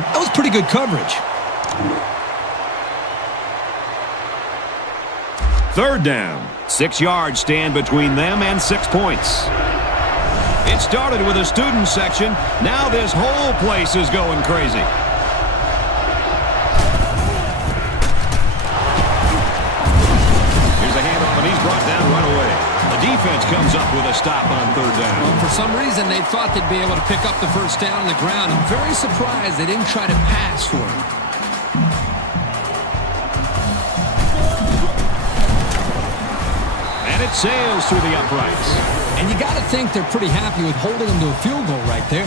That was pretty good coverage. Third down. 6 yards stand between them and 6 points. It started with a student section. Now this whole place is going crazy. Here's a handoff, and he's brought down right away. The defense comes up with a stop on third down. Well, for some reason, they thought they'd be able to pick up the first down on the ground. I'm very surprised they didn't try to pass for it. And it sails through the uprights. And you got to think they're pretty happy with holding them to a field goal right there.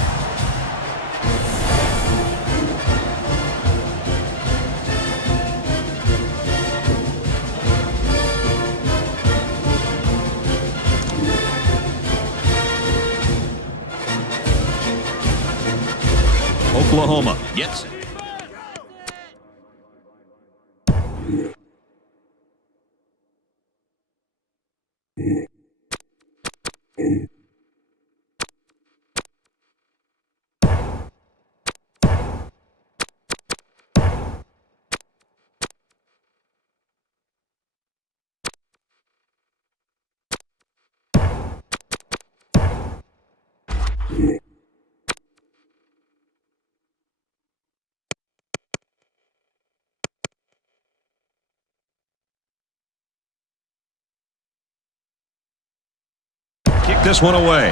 Oklahoma gets it. Kick this one away.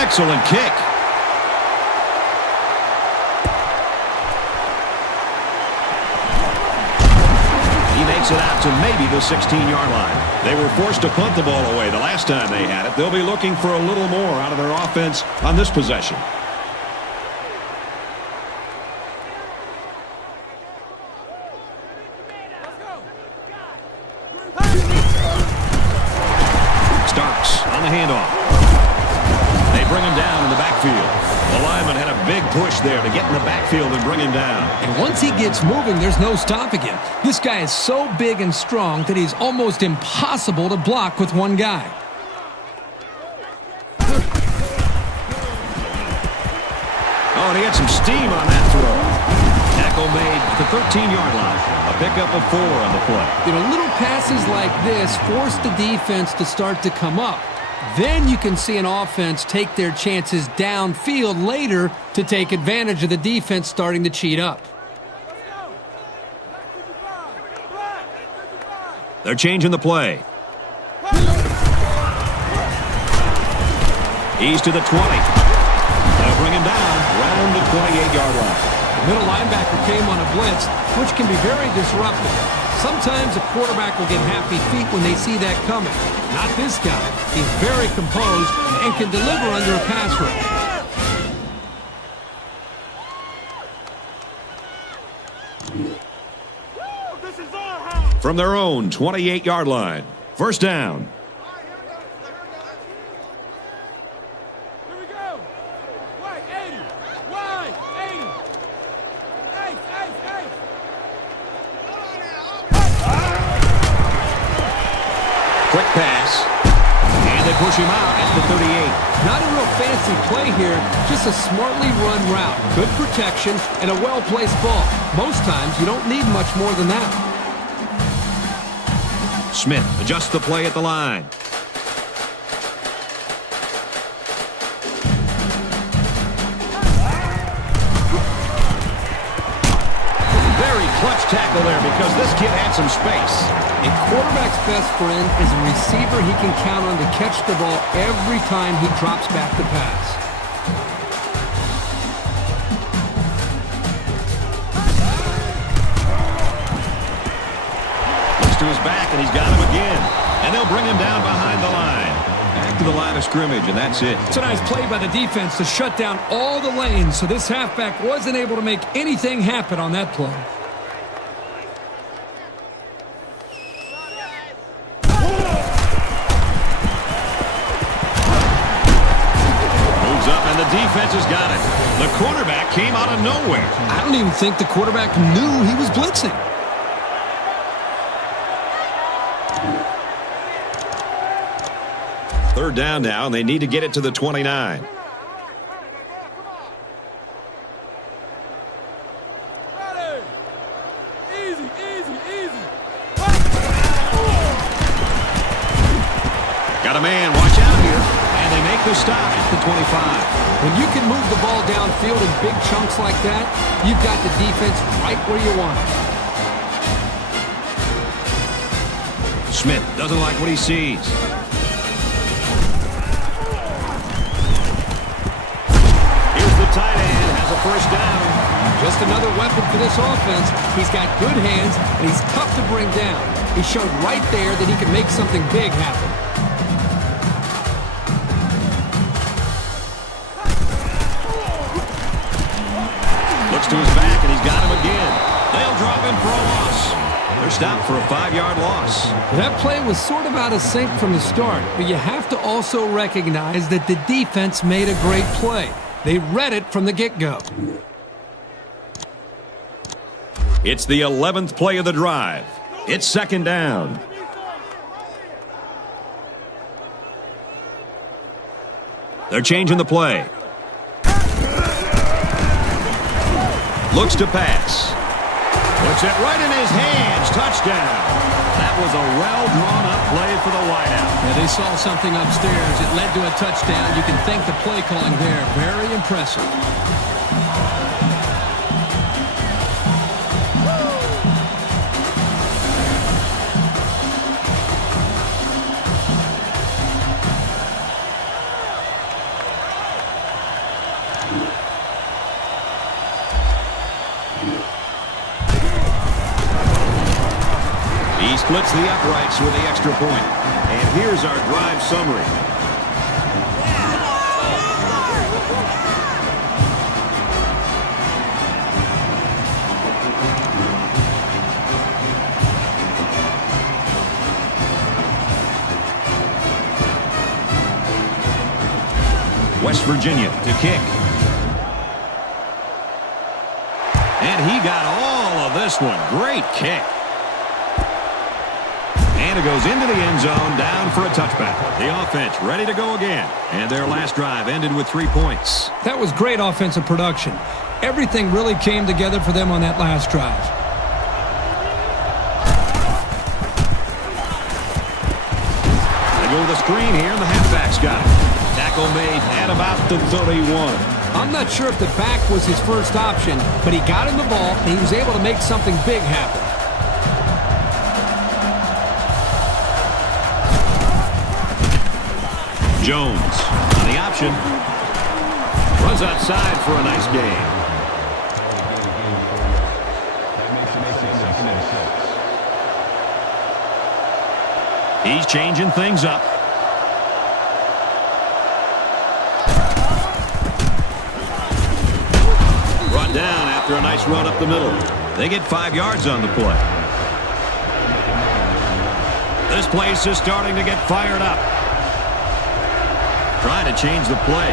Excellent kick. He makes it out to maybe the 16-yard line. They were forced to punt the ball away the last time they had it. They'll be looking for a little more out of their offense on this possession. Starks on the handoff. They bring him down in the backfield. The lineman had a big push there to get in the backfield and bring him down. And once he gets moving, there's no stopping him. This guy is so big and strong that he's almost impossible to block with one guy. Oh, and he had some steam on that throw. Tackle made at the 13-yard line. A pickup of 4 on the play. You know, little passes like this force the defense to start to come up. Then you can see an offense take their chances downfield later to take advantage of the defense starting to cheat up. They're changing the play. He's to the 20. They'll bring him down around the 28-yard line. The middle linebacker came on a blitz, which can be very disruptive. Sometimes a quarterback will get happy feet when they see that coming. Not this guy. He's very composed and can deliver under a pass rush. From their own 28-yard line. First down. Quick pass. And they push him out at the 38. Not a real fancy play here, just a smartly run route. Good protection and a well-placed ball. Most times you don't need much more than that. Smith adjusts the play at the line. Very clutch tackle there because this kid had some space. A quarterback's best friend is a receiver he can count on to catch the ball every time he drops back to pass. Looks to his back, and he's got him again. And they'll bring him down behind the line. Back to the line of scrimmage, and that's it. It's a nice play by the defense to shut down all the lanes, so this halfback wasn't able to make anything happen on that play. Defense has got it. The quarterback came out of nowhere. I don't even think the quarterback knew he was blitzing. Third down now, and they need to get it to the 29. a man. Watch out here. And they make the stop at the 25. When you can move the ball downfield in big chunks like that, you've got the defense right where you want it. Smith doesn't like what he sees. Here's the tight end, has a first down. Just another weapon for this offense. He's got good hands, and he's tough to bring down. He showed right there that he can make something big happen. Looks to his back, and he's got him again. They'll drop him for a loss. They're stopped for a 5-yard loss. That play was sort of out of sync from the start, but you have to also recognize that the defense made a great play. They read it from the get-go. It's the 11th play of the drive. It's second down. They're changing the play. Looks to pass. Puts it right in his hands. Touchdown. That was a well-drawn-up play for the wideout. Yeah, they saw something upstairs. It led to a touchdown. You can thank the play calling there. Very impressive. He splits the uprights with the extra point. And here's our drive summary. West Virginia to kick. And he got all of this one. Great kick. And it goes into the end zone, down for a touchback. The offense ready to go again. And their last drive ended with 3 points. That was great offensive production. Everything really came together for them on that last drive. They go with a screen here, and the halfback's got it. Tackle made at about the 31. I'm not sure if the back was his first option, but he got him the ball, and he was able to make something big happen. Jones on the option. Runs outside for a nice gain. He's changing things up. Brought down after a nice run up the middle. They get 5 yards on the play. This place is starting to get fired up. Trying to change the play.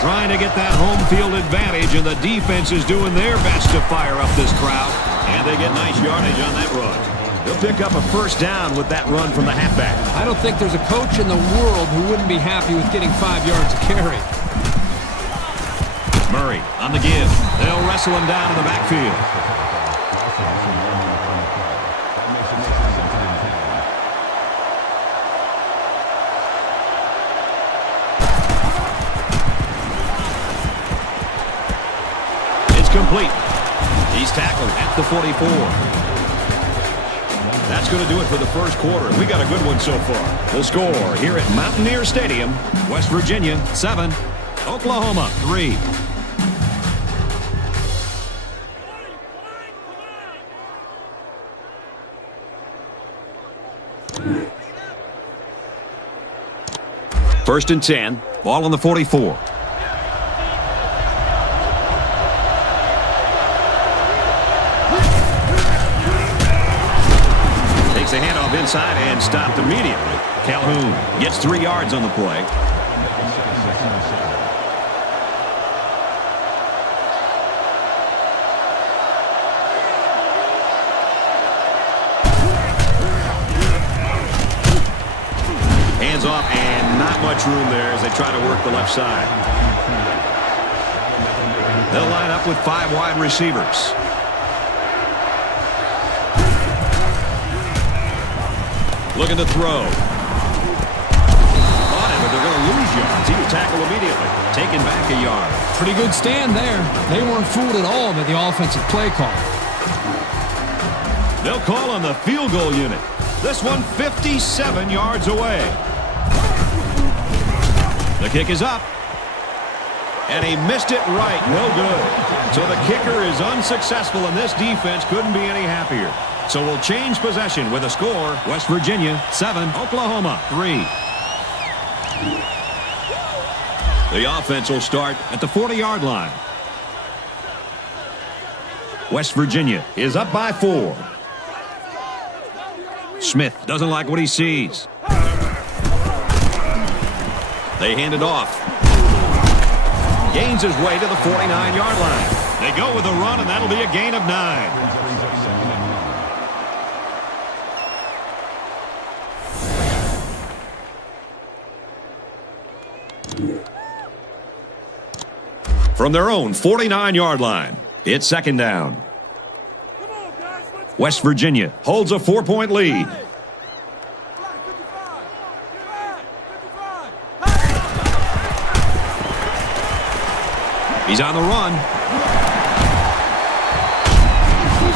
Trying to get that home field advantage, and the defense is doing their best to fire up this crowd. And they get nice yardage on that run. They'll pick up a first down with that run from the halfback. I don't think there's a coach in the world who wouldn't be happy with getting 5 yards of carry. Murray on the give. They'll wrestle him down in the backfield. Complete. He's tackled at the 44. That's going to do it for the first quarter. We got a good one so far. The score here at Mountaineer Stadium, West Virginia 7, Oklahoma 3. First and 10, ball on the 44. The handoff inside and stopped immediately. Calhoun gets 3 yards on the play. Hands off and not much room there as they try to work the left side. They'll line up with 5 wide receivers. Looking to throw. they're going to lose yards. He was tackled immediately, taken back a yard. Pretty good stand there. They weren't fooled at all by the offensive play call. They'll call on the field goal unit. This one 57 yards away. The kick is up. And he missed it right. No good. So the kicker is unsuccessful, and this defense couldn't be any happier. So we'll change possession with a score. West Virginia 7, Oklahoma 3. The offense will start at the 40-yard line. West Virginia is up by 4. Smith doesn't like what he sees. They hand it off. Gains his way to the 49-yard line. They go with a run, and that'll be a gain of 9. From their own 49-yard line, it's second down. West Virginia holds a 4-point lead. He's on the run.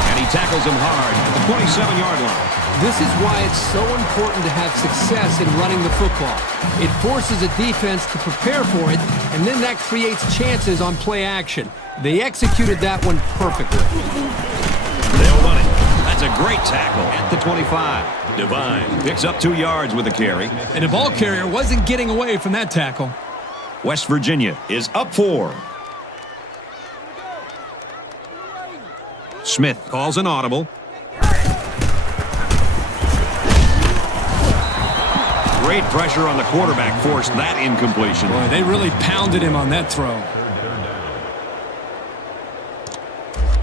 And he tackles him hard at the 27-yard line. This is why it's so important to have success in running the football. It forces a defense to prepare for it, and then that creates chances on play action. They executed that one perfectly. They'll run it. That's a great tackle at the 25. Devine picks up 2 yards with the carry. And the ball carrier wasn't getting away from that tackle. West Virginia is up 4. Smith calls an audible. Great pressure on the quarterback forced that incompletion. Boy, they really pounded him on that throw.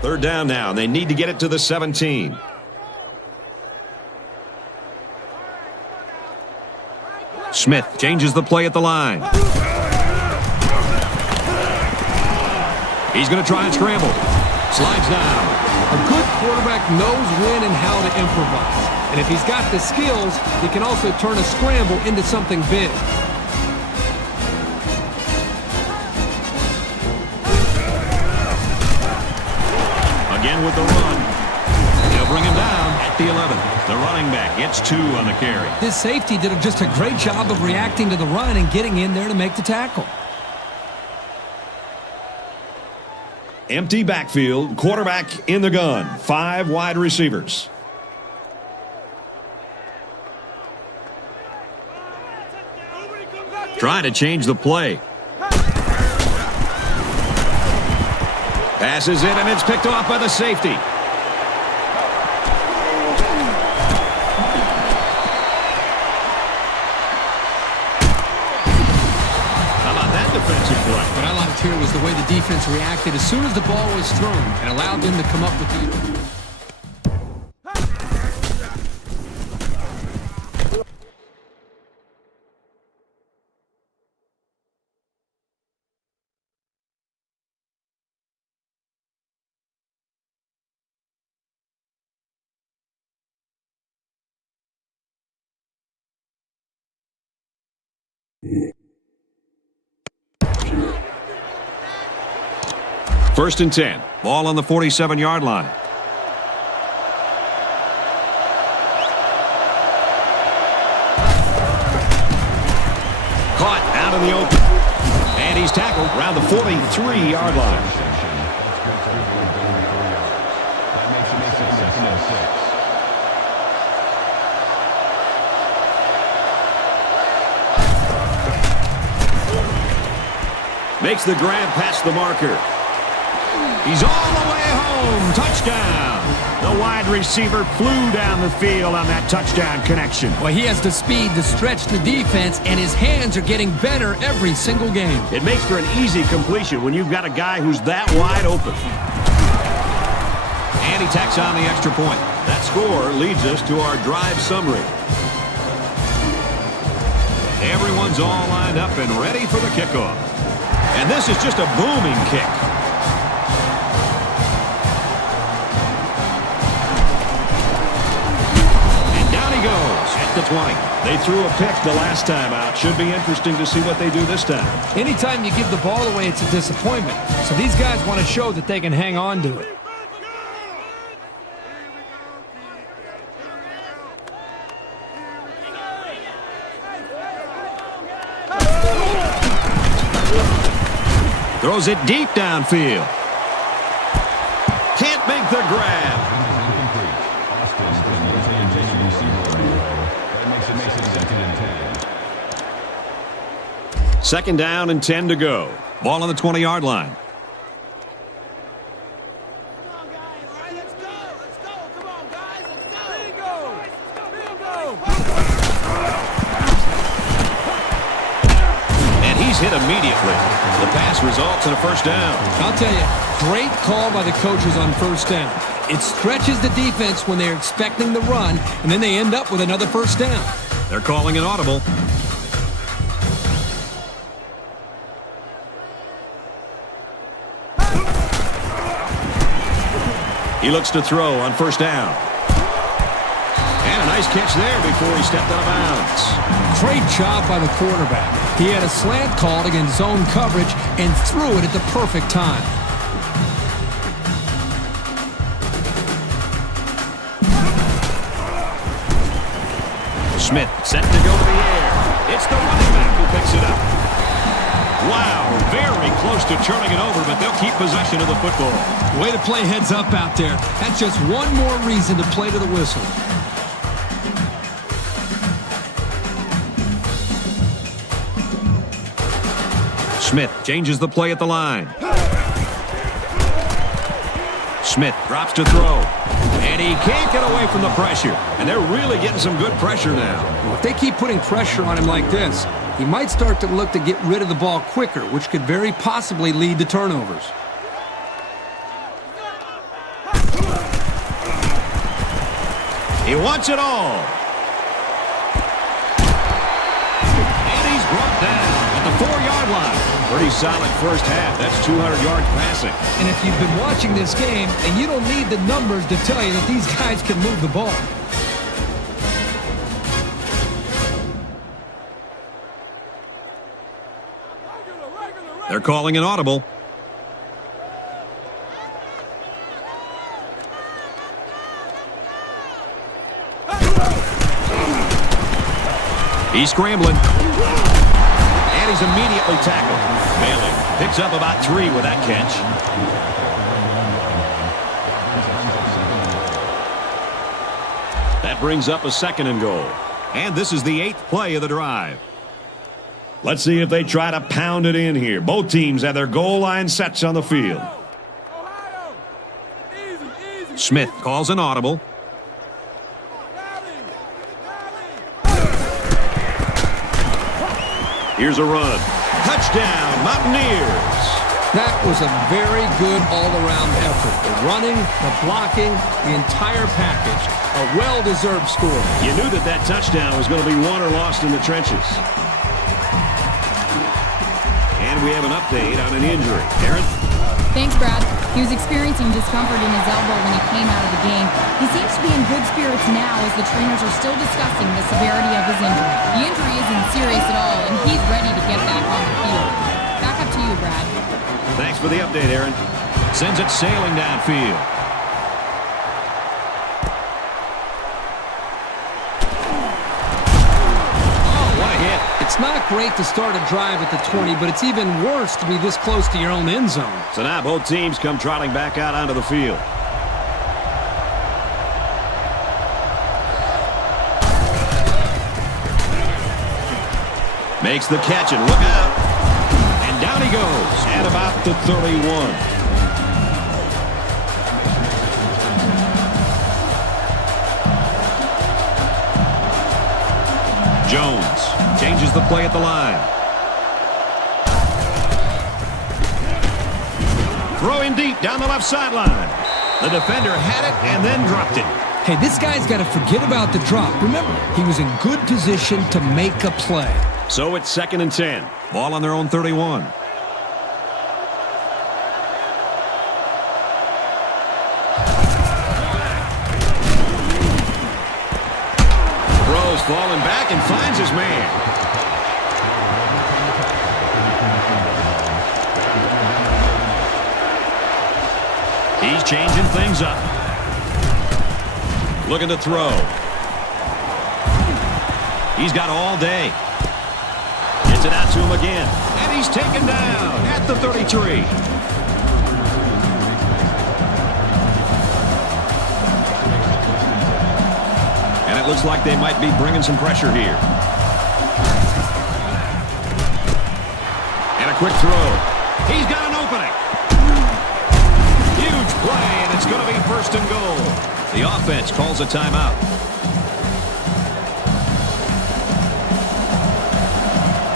Third down now. They need to get it to the 17. Smith changes the play at the line. He's going to try and scramble. Slides down. A good quarterback knows when and how to improvise. And if he's got the skills, he can also turn a scramble into something big. Again with the run. He'll bring him down at the 11. The running back gets 2 on the carry. This safety did just a great job of reacting to the run and getting in there to make the tackle. Empty backfield, quarterback in the gun, 5 wide receivers. Trying to change the play. Passes it, and it's picked off by the safety. How about that defensive play? What I liked here was the way the defense reacted as soon as the ball was thrown and allowed them to come up with the... First and 10. Ball on the 47-yard line. Caught out in the open. And he's tackled around the 43-yard line. Makes the grab past the marker. He's all the way home. Touchdown. The wide receiver flew down the field on that touchdown connection. Well, he has the speed to stretch the defense, and his hands are getting better every single game. It makes for an easy completion when you've got a guy who's that wide open. And he tacks on the extra point. That score leads us to our drive summary. Everyone's all lined up and ready for the kickoff. And this is just a booming kick. And down he goes at the 20. They threw a pick the last time out. Should be interesting to see what they do this time. Anytime you give the ball away, it's a disappointment. So these guys want to show that they can hang on to it. Throws it deep downfield. Can't make the grab. Second down and 10 to go. Ball on the 20-yard line. And he's hit immediately. The pass results in a first down. I'll tell you, great call by the coaches on first down. It stretches the defense when they're expecting the run, and then they end up with another first down. They're calling an audible. He looks to throw on first down. And a nice catch there before he stepped out of bounds. Great job by the quarterback. He had a slant called against zone coverage and threw it at the perfect time. Smith set to go to the air. It's the running back who picks it up. Wow, very close to turning it over, but they'll keep possession of the football. Way to play heads up out there. That's just one more reason to play to the whistle. Smith changes the play at the line. Smith drops to throw. And he can't get away from the pressure. And they're really getting some good pressure now. Well, if they keep putting pressure on him like this, he might start to look to get rid of the ball quicker, which could very possibly lead to turnovers. He wants it all. And he's brought down at the 4-yard line. Pretty solid first half. That's 200 yards passing. And if you've been watching this game, and you don't need the numbers to tell you that these guys can move the ball. They're calling an audible. He's scrambling. And he's immediately tackled. Bailey picks up about 3 with that catch. That brings up a 2nd and goal. And this is the 8th play of the drive. Let's see if they try to pound it in here. Both teams have their goal line sets on the field. Smith calls an audible. Here's a run. Touchdown, Mountaineers. That was a very good all-around effort. The running, the blocking, the entire package. A well-deserved score. You knew that touchdown was going to be won or lost in the trenches. And we have an update on an injury. Aaron? Thanks, Brad. He was experiencing discomfort in his elbow when he came out of the game. He seems to be in good spirits now as the trainers are still discussing the severity of his injury. The injury isn't serious at all, and he's ready to get back on the field. Back up to you, Brad. Thanks for the update, Aaron. Sends it sailing downfield. It's not great to start a drive at the 20, but it's even worse to be this close to your own end zone. So now both teams come trotting back out onto the field. Makes the catch and look out. And down he goes at about the 31. Jones changes the play at the line. Throwing deep down the left sideline. The defender had it and then dropped it. Hey, this guy's got to forget about the drop. Remember, he was in good position to make a play. So it's 2nd and 10. Ball on their own 31. falling back and finds his man. He's changing things up. Looking to throw. He's got all day. Gets it out to him again. And he's taken down at the 33. And it looks like they might be bringing some pressure here. And a quick throw. He's got an opening. Huge play, and it's going to be first and goal. The offense calls a timeout.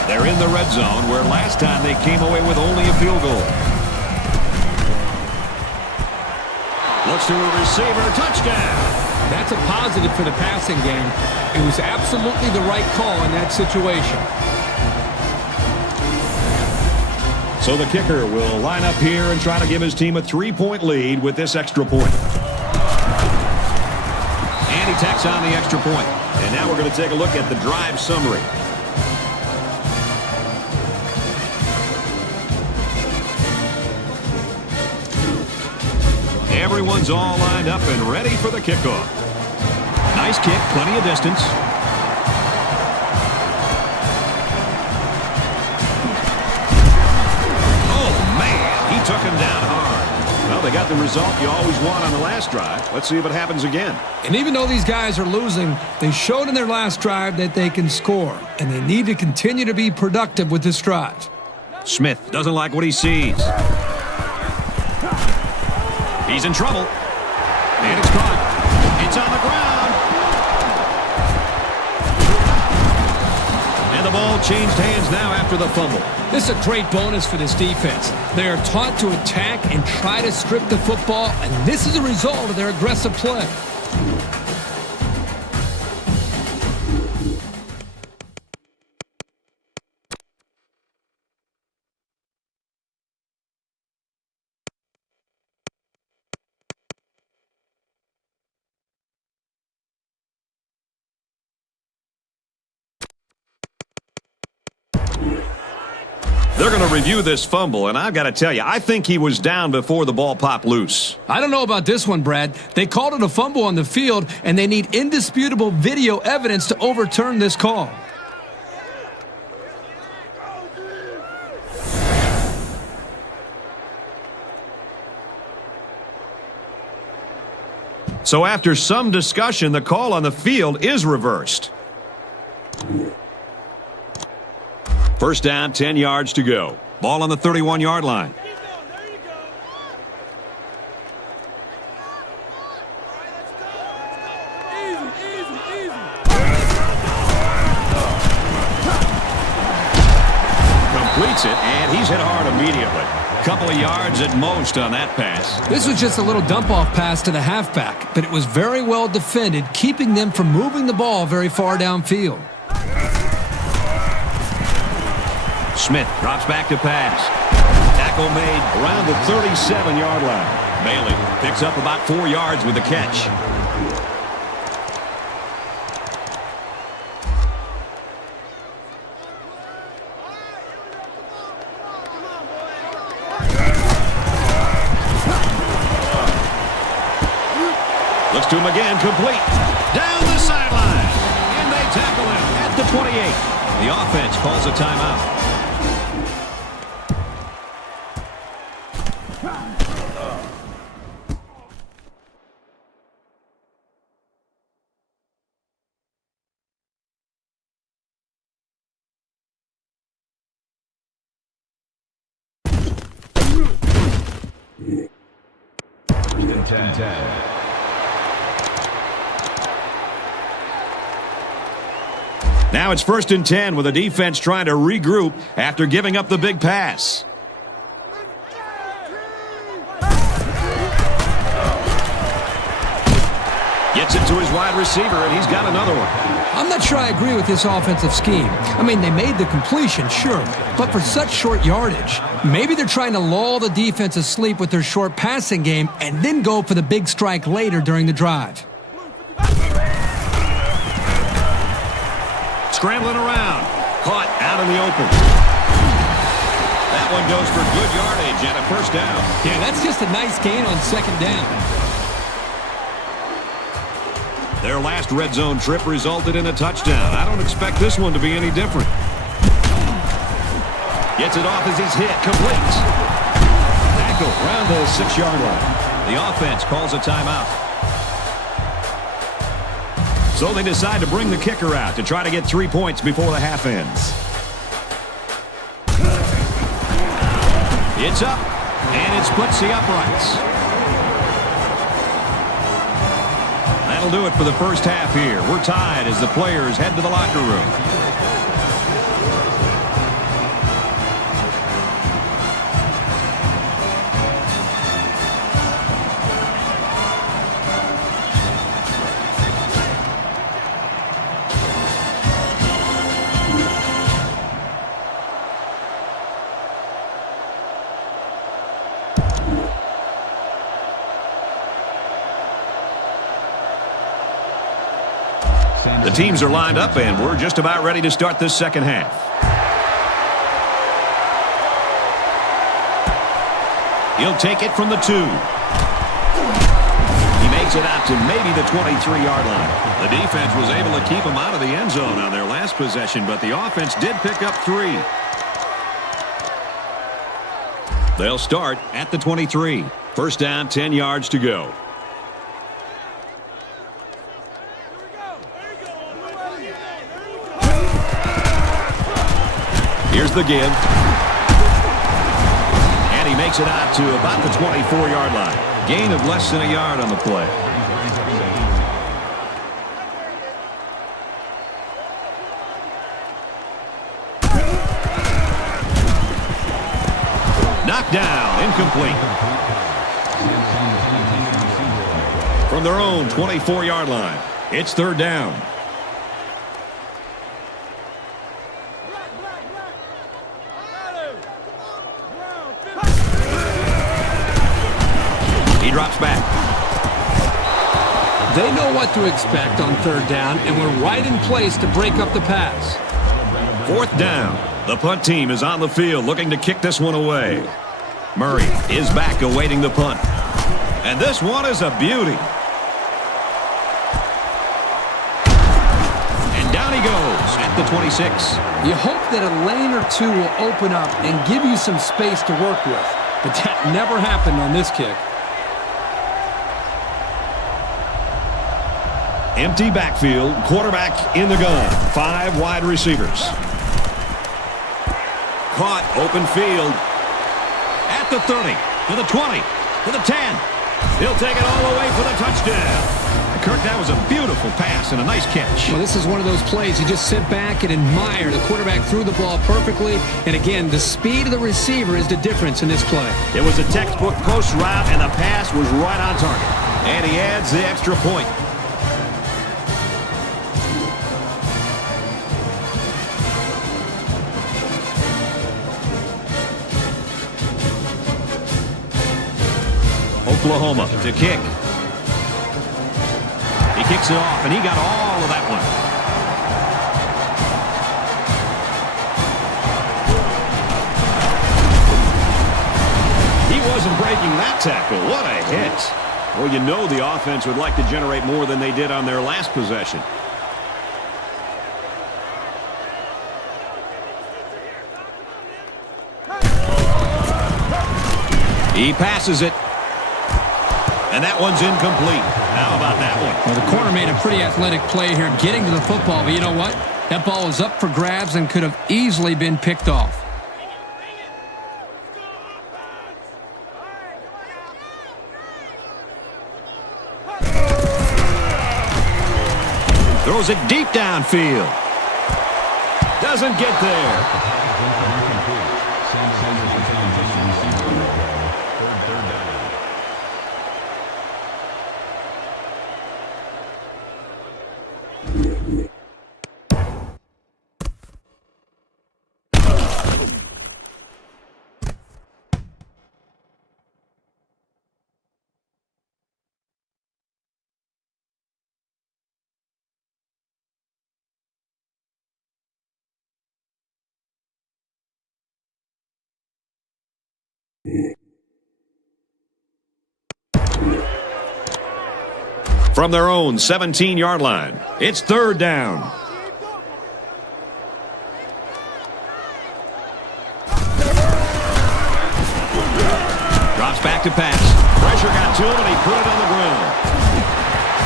They're in the red zone, where last time they came away with only a field goal. Looks to a receiver. Touchdown. That's a positive for the passing game. It was absolutely the right call in that situation. So the kicker will line up here and try to give his team a 3-point lead with this extra point. And he tacks on the extra point. And now we're going to take a look at the drive summary. Everyone's all lined up and ready for the kickoff. Nice kick, plenty of distance. Oh, man, he took him down hard. Well, they got the result you always want on the last drive. Let's see if it happens again. And even though these guys are losing, they showed in their last drive that they can score, and they need to continue to be productive with this drive. Smith doesn't like what he sees. He's in trouble. And it's caught. It's on the ground. And the ball changed hands now after the fumble. This is a great bonus for this defense. They are taught to attack and try to strip the football, and this is a result of their aggressive play. They're going to review this fumble, and I've got to tell you, I think he was down before the ball popped loose. I don't know about this one, Brad. They called it a fumble on the field, and they need indisputable video evidence to overturn this call. So after some discussion, the call on the field is reversed. First down, 10 yards to go. Ball on the 31-yard line. Completes it, and he's hit hard immediately. Couple of yards at most on that pass. This was just a little dump-off pass to the halfback, but it was very well defended, keeping them from moving the ball very far downfield. Smith drops back to pass. Tackle made around the 37-yard line. Bailey picks up about 4 yards with the catch. Looks to him again, complete. Down the sideline. And they tackle him at the 28. The offense calls a timeout. Now it's 1st and 10 with the defense trying to regroup after giving up the big pass. Gets it to his wide receiver, and he's got another one. I'm not sure I agree with this offensive scheme. I mean, they made the completion, sure, but for such short yardage. Maybe they're trying to lull the defense asleep with their short passing game and then go for the big strike later during the drive. scrambling around. Caught out in the open. That one goes for good yardage and a first down. Yeah, that's just a nice gain on second down. Their last red zone trip resulted in a touchdown. I don't expect this one to be any different. Gets it off as he's hit. Complete. Tackle around the 6-yard line. The offense calls a timeout. So they decide to bring the kicker out to try to get 3 points before the half ends. It's up, and it splits the uprights. That'll do it for the first half here. We're tied as the players head to the locker room. The teams are lined up, and we're just about ready to start this second half. He'll take it from the 2. He makes it out to maybe the 23-yard line. The defense was able to keep him out of the end zone on their last possession, but the offense did pick up 3. They'll start at the 23. First down, 10 yards to go. Here's the give. And he makes it out to about the 24-yard line. Gain of less than a yard on the play. Knocked down, incomplete. From their own 24-yard line, it's third down. He drops back. They know what to expect on third down, and we're right in place to break up the pass. Fourth down. The punt team is on the field looking to kick this one away. Murray is back awaiting the punt. And this one is a beauty. And down he goes at the 26. You hope that a lane or two will open up and give you some space to work with. But that never happened on this kick. Empty backfield, quarterback in the gun. 5 wide receivers. Caught, open field. At the 30, to the 20, to the 10. He'll take it all the way for the touchdown. Kirk, that was a beautiful pass and a nice catch. Well, this is one of those plays you just sit back and admire. The quarterback threw the ball perfectly. And again, the speed of the receiver is the difference in this play. It was a textbook post route, and the pass was right on target. And he adds the extra point. Oklahoma to kick. He kicks it off, and he got all of that one. He wasn't breaking that tackle. What a hit. Well, you know the offense would like to generate more than they did on their last possession. He passes it. And that one's incomplete. How about that one? Well, the corner made a pretty athletic play here getting to the football. But you know what? That ball was up for grabs and could have easily been picked off. Throws it deep downfield. Doesn't get there. From their own 17-yard line, it's third down. Drops back to pass. Pressure got to him, and he put it on the ground.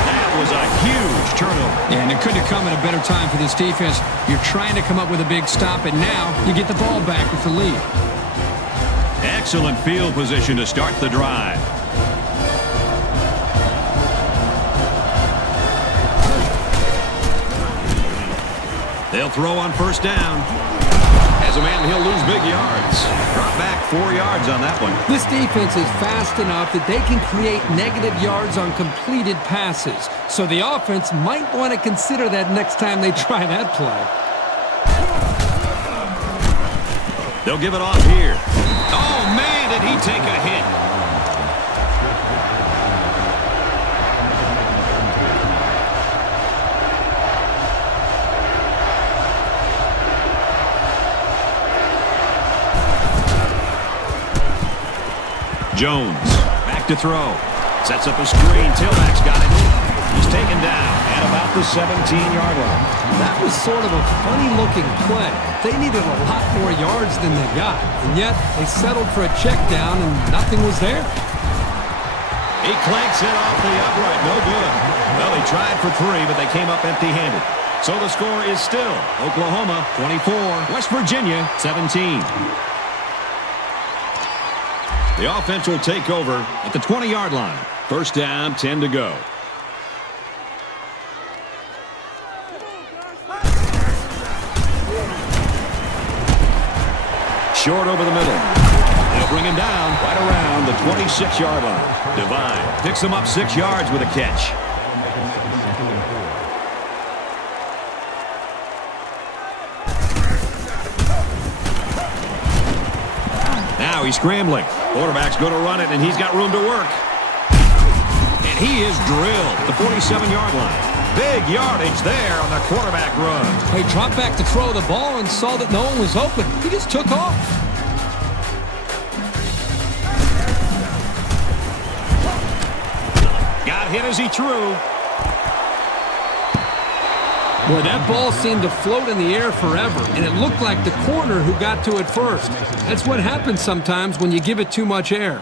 That was a huge turnover. And it couldn't have come at a better time for this defense. You're trying to come up with a big stop, and now you get the ball back with the lead. Excellent field position to start the drive. They'll throw on first down. As a man, he'll lose big yards. Drop back 4 yards on that one. This defense is fast enough that they can create negative yards on completed passes. So the offense might want to consider that next time they try that play. They'll give it off here. Oh, man, did he take a hit. Jones, back to throw. Sets up a screen. Tillback's got it. He's taken down at about the 17-yard line. That was sort of a funny-looking play. They needed a lot more yards than they got, and yet they settled for a check down, and nothing was there. He clanks it off the upright. No good. Well, they tried for 3, but they came up empty-handed. So the score is still Oklahoma 24, West Virginia 17. The offense will take over at the 20-yard line. First down, 10 to go. Short over the middle. They'll bring him down right around the 26-yard line. Devine picks him up 6 yards with a catch. Now he's scrambling. Quarterback's going to run it, and he's got room to work. And he is drilled at the 47-yard line. Big yardage there on the quarterback run. He dropped back to throw the ball and saw that no one was open. He just took off. Got hit as he threw. Boy, that ball seemed to float in the air forever, and it looked like the corner who got to it first. That's what happens sometimes when you give it too much air.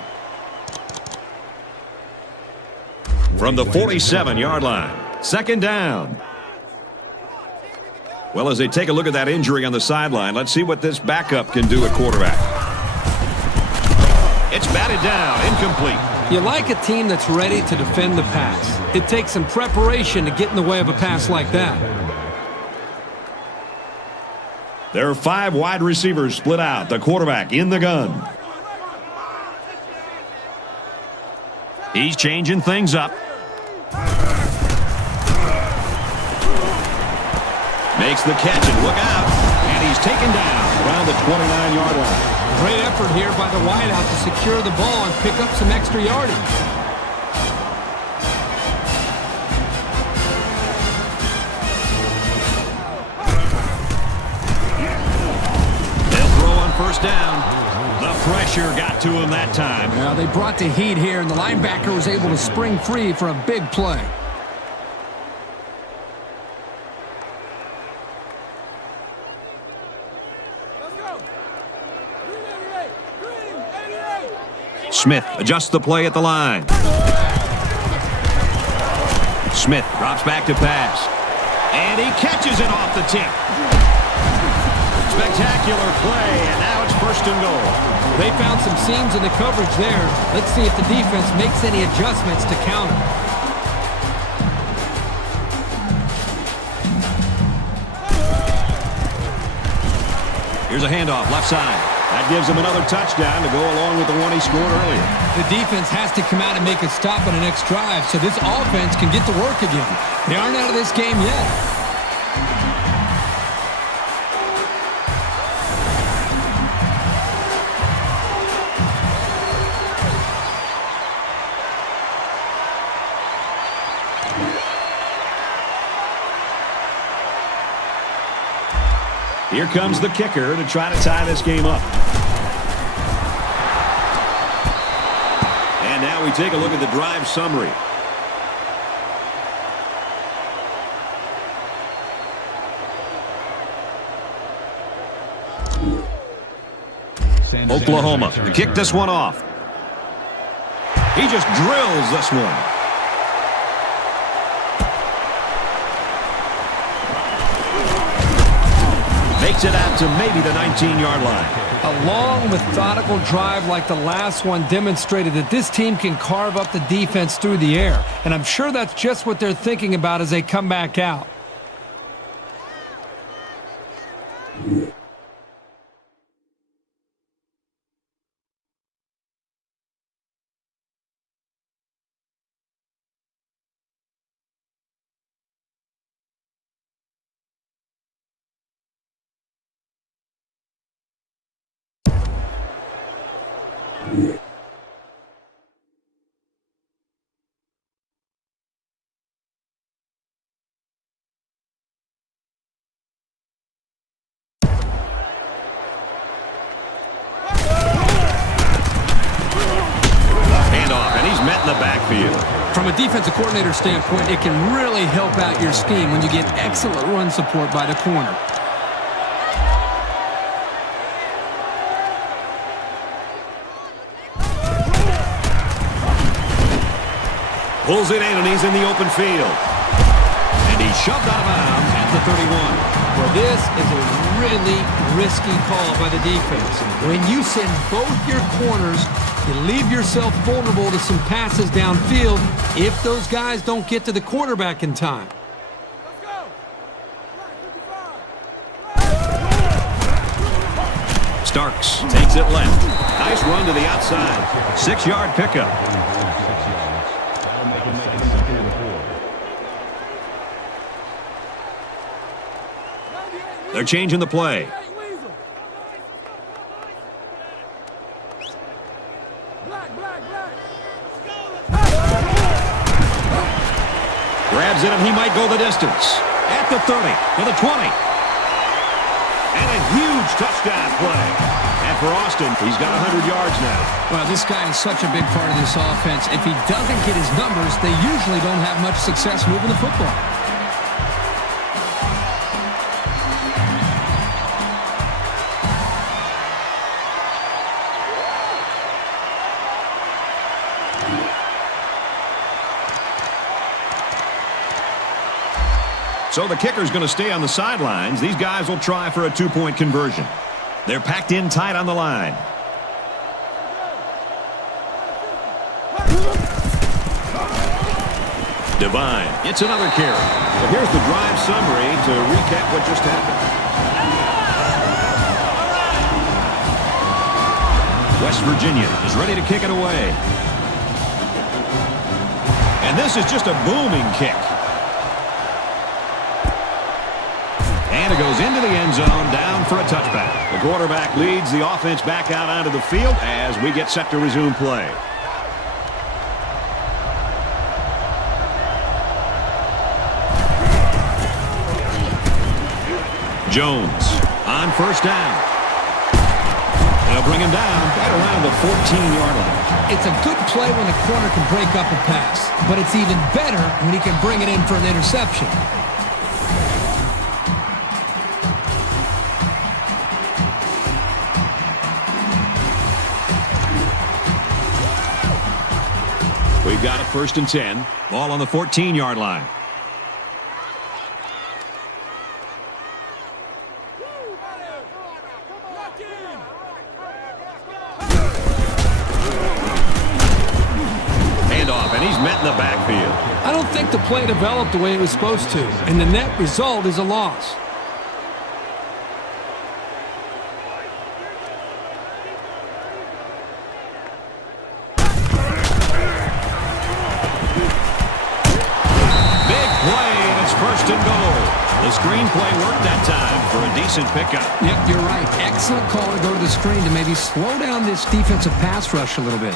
From the 47-yard line, second down. Well, as they take a look at that injury on the sideline, let's see what this backup can do at quarterback. It's batted down, incomplete. You like a team that's ready to defend the pass. It takes some preparation to get in the way of a pass like that. There are 5 wide receivers split out. The quarterback in the gun. He's changing things up. Makes the catch and look out. And he's taken down around the 29-yard line. Great effort here by the wideout to secure the ball and pick up some extra yardage. First down. The pressure got to him that time. Now they brought the heat here, and the linebacker was able to spring free for a big play. Smith adjusts the play at the line. Smith drops back to pass. And he catches it off the tip. Spectacular play, and now it's first and goal. They found some seams in the coverage there. Let's see if the defense makes any adjustments to counter. Here's a handoff, left side. That gives him another touchdown to go along with the one he scored earlier. The defense has to come out and make a stop on the next drive so this offense can get to work again. They aren't out of this game yet. Here comes the kicker to try to tie this game up. And now we take a look at the drive summary. Oklahoma to kick this one off. He just drills this one. Makes it out to maybe the 19-yard line. A long, methodical drive like the last one demonstrated that this team can carve up the defense through the air. And I'm sure that's just what they're thinking about as they come back out. In the backfield. From a defensive coordinator standpoint, it can really help out your scheme when you get excellent run support by the corner. Pulls it in, and he's in the open field. And he's shoved out of bounds at the 31. Well, this is a really risky call by the defense. When you send both your corners, you leave yourself vulnerable to some passes downfield if those guys don't get to the quarterback in time. Starks takes it left. Nice run to the outside. 6-yard pickup. They're changing the play. Grabs it, and he might go the distance. At the 30, to the 20. And a huge touchdown play. And for Austin, he's got 100 yards now. Well, this guy is such a big part of this offense. If he doesn't get his numbers, they usually don't have much success moving the football. So the kicker's going to stay on the sidelines. These guys will try for a 2-point conversion. They're packed in tight on the line. Divine. It's another carry. So here's the drive summary to recap what just happened. West Virginia is ready to kick it away. And this is just a booming kick. And it goes into the end zone, down for a touchback. The quarterback leads the offense back out onto the field as we get set to resume play. Jones on first down. They'll bring him down right around the 14-yard line. It's a good play when the corner can break up a pass, but it's even better when he can bring it in for an interception. We've got a 1st and 10. Ball on the 14-yard line. Handoff, and he's met in the backfield. I don't think the play developed the way it was supposed to, and the net result is a loss. Screenplay worked that time for a decent pickup. Yep, you're right. Excellent call to go to the screen to maybe slow down this defensive pass rush a little bit.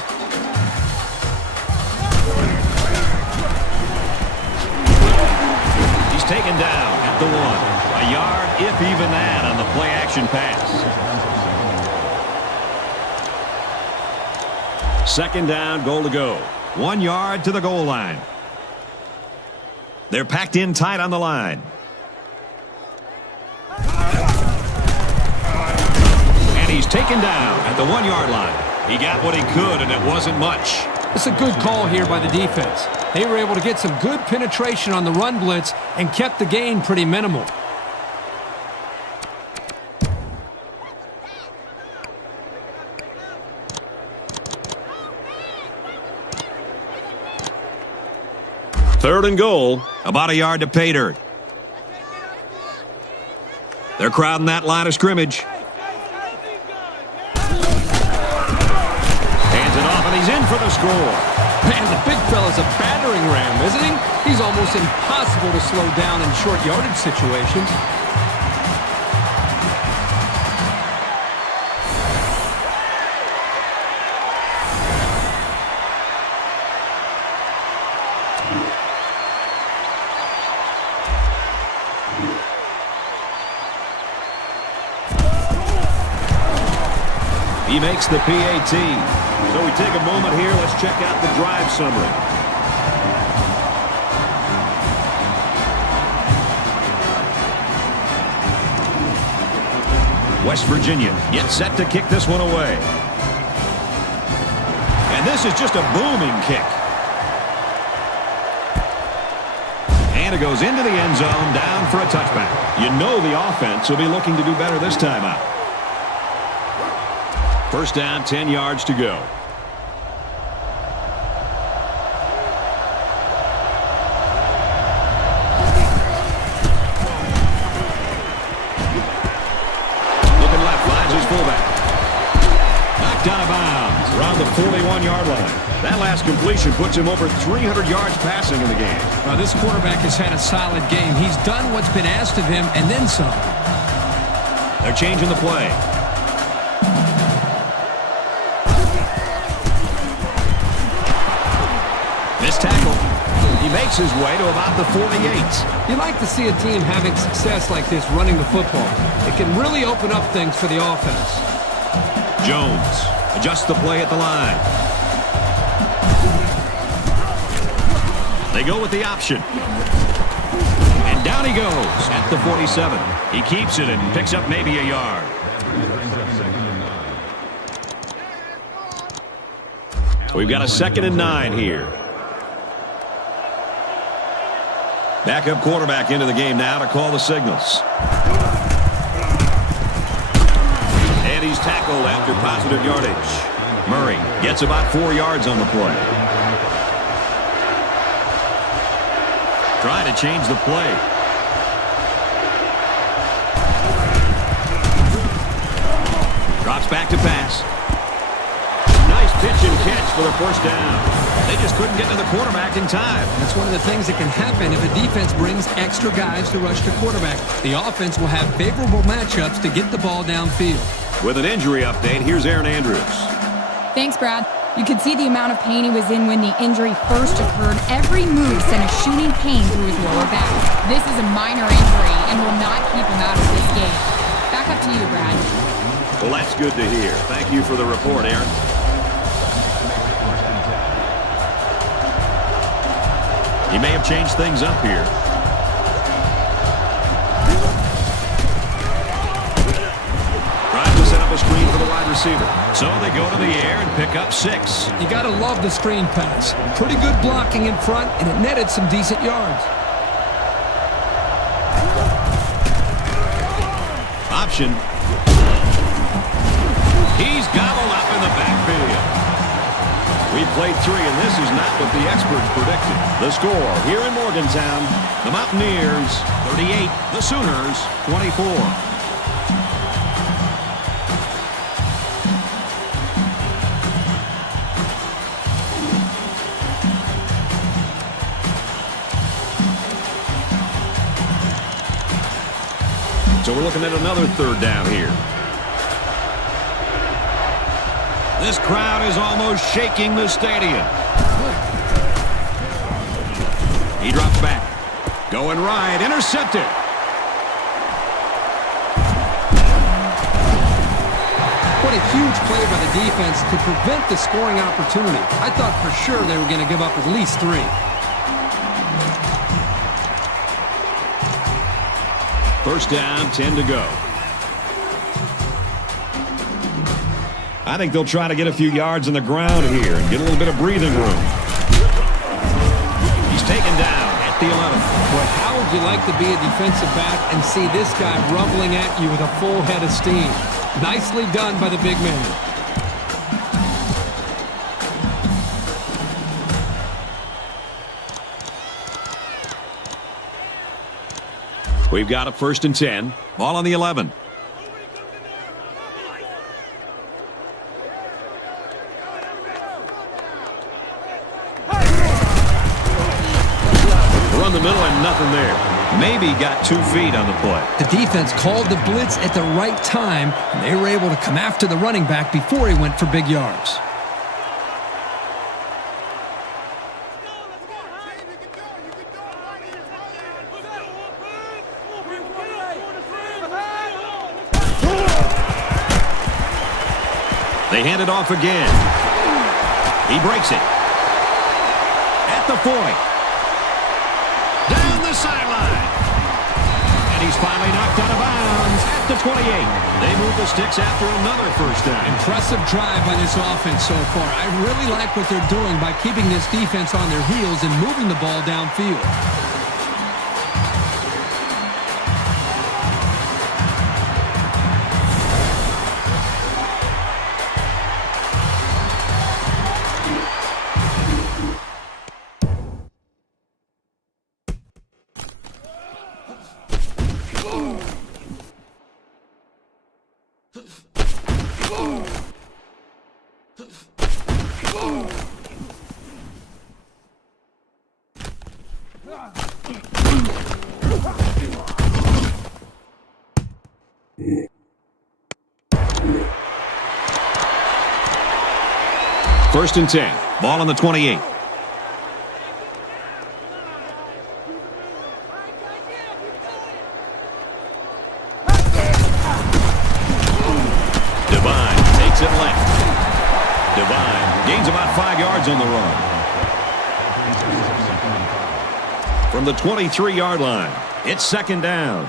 He's taken down at the 1. A yard, if even that, on the play-action pass. Second down, goal to go. 1 yard to the goal line. They're packed in tight on the line. And he's taken down at the 1 yard line. He got what he could, and it wasn't much. It's a good call here by the defense. They were able to get some good penetration on the run blitz and kept the gain pretty minimal. Third and goal, about a yard to pay dirt. They're crowding that line of scrimmage. Hands it off, and he's in for the score. Man, the big fella's a battering ram, isn't he? He's almost impossible to slow down in short yardage situations. He makes the PAT. So we take a moment here. Let's check out the drive summary. West Virginia gets set to kick this one away. And this is just a booming kick. And it goes into the end zone, down for a touchback. You know the offense will be looking to do better this time out. First down, 10 yards to go. Looking left, finds his fullback. Knocked out of bounds around the 41-yard line. That last completion puts him over 300 yards passing in the game. This quarterback has had a solid game. He's done what's been asked of him and then some. They're changing the play. Missed tackle. He makes his way to about the 48. You like to see a team having success like this running the football. It can really open up things for the offense. Jones adjusts the play at the line. They go with the option. And down he goes at the 47. He keeps it and picks up maybe a yard. We've got a 2nd and 9 here. Backup quarterback into the game now to call the signals. And he's tackled after positive yardage. Murray gets about 4 yards on the play. Trying to change the play. Drops back to pass. Nice pitch and catch for the first down. They just couldn't get to the quarterback in time. That's one of the things that can happen if a defense brings extra guys to rush the quarterback. The offense will have favorable matchups to get the ball downfield. With an injury update, here's Aaron Andrews. Thanks, Brad. You could see the amount of pain he was in when the injury first occurred. Every move sent a shooting pain through his lower back. This is a minor injury and will not keep him out of this game. Back up to you, Brad. Well, that's good to hear. Thank you for the report, Aaron. He may have changed things up here. Trying to set up a screen for the wide receiver. So they go to the air and pick up 6. You got to love the screen pass. Pretty good blocking in front, and it netted some decent yards. Option. He's gobbled up in the backfield. We played 3, and this is not what the experts predicted. The score here in Morgantown, the Mountaineers 38, the Sooners 24. So we're looking at another 3rd down here. This crowd is almost shaking the stadium. He drops back. Going right. Intercepted. What a huge play by the defense to prevent the scoring opportunity. I thought for sure they were going to give up at least 3. First down, 10 to go. I think they'll try to get a few yards on the ground here and get a little bit of breathing room. He's taken down at the 11. Boy, how would you like to be a defensive back and see this guy rumbling at you with a full head of steam? Nicely done by the big man. We've got a first and 10. Ball on the 11. Run the middle and nothing there. Maybe got 2 feet on the play. The defense called the blitz at the right time, and they were able to come after the running back before he went for big yards. They hand it off again. He breaks it. At the 40. Down the sideline. And he's finally knocked out of bounds at the 28. They move the sticks after another first down. Impressive drive by this offense so far. I really like what they're doing by keeping this defense on their heels and moving the ball downfield. First and 10. Ball on the 28. Devine takes it left. Devine gains about 5 yards on the run. From the 23-yard line, it's second down.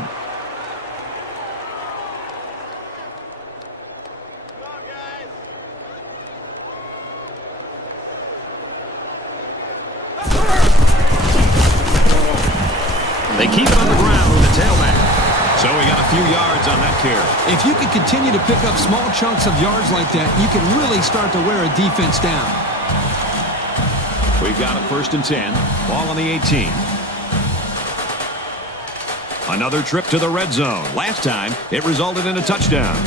They keep it on the ground with the tailback. So we got a few yards on that carry. If you can continue to pick up small chunks of yards like that, you can really start to wear a defense down. We've got a first and 10. Ball on the 18. Another trip to the red zone. Last time, it resulted in a touchdown.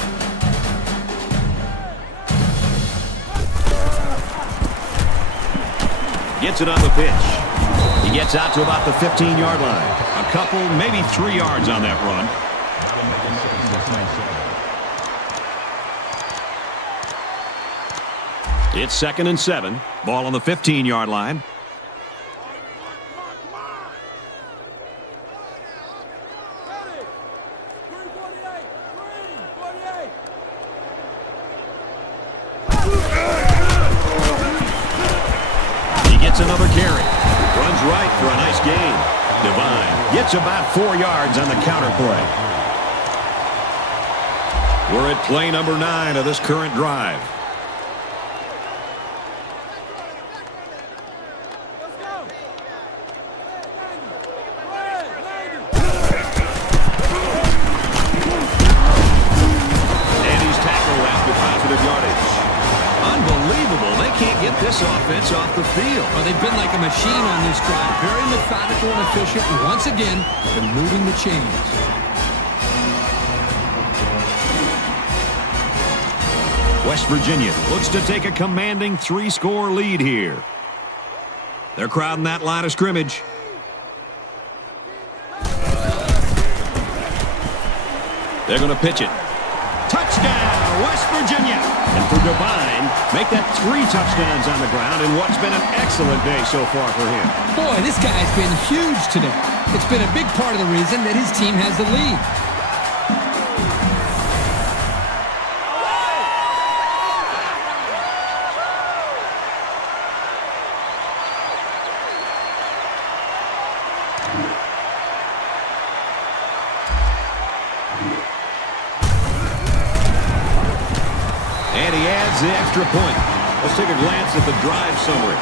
Gets it on the pitch. He gets out to about the 15-yard line. A couple, maybe 3 yards on that run. It's second and 7. Ball on the 15-yard line. He gets another carry. Runs right for a nice gain. Devine gets about 4 yards on the counter play. We're at play number 9 of this current drive. And he's tackled after positive yardage. Unbelievable. They can't get this offense off the field. Well, they've been like a machine on this drive. Very methodical and efficient. And once again, they're moving the chains. West Virginia looks to take a commanding 3-score lead here. They're crowding that line of scrimmage. They're going to pitch it. Touchdown, West Virginia. And for Devine, make that 3 touchdowns on the ground in what's been an excellent day so far for him. Boy, this guy's been huge today. It's been a big part of the reason that his team has the lead. gets the extra point. Let's take a glance at the drive summary.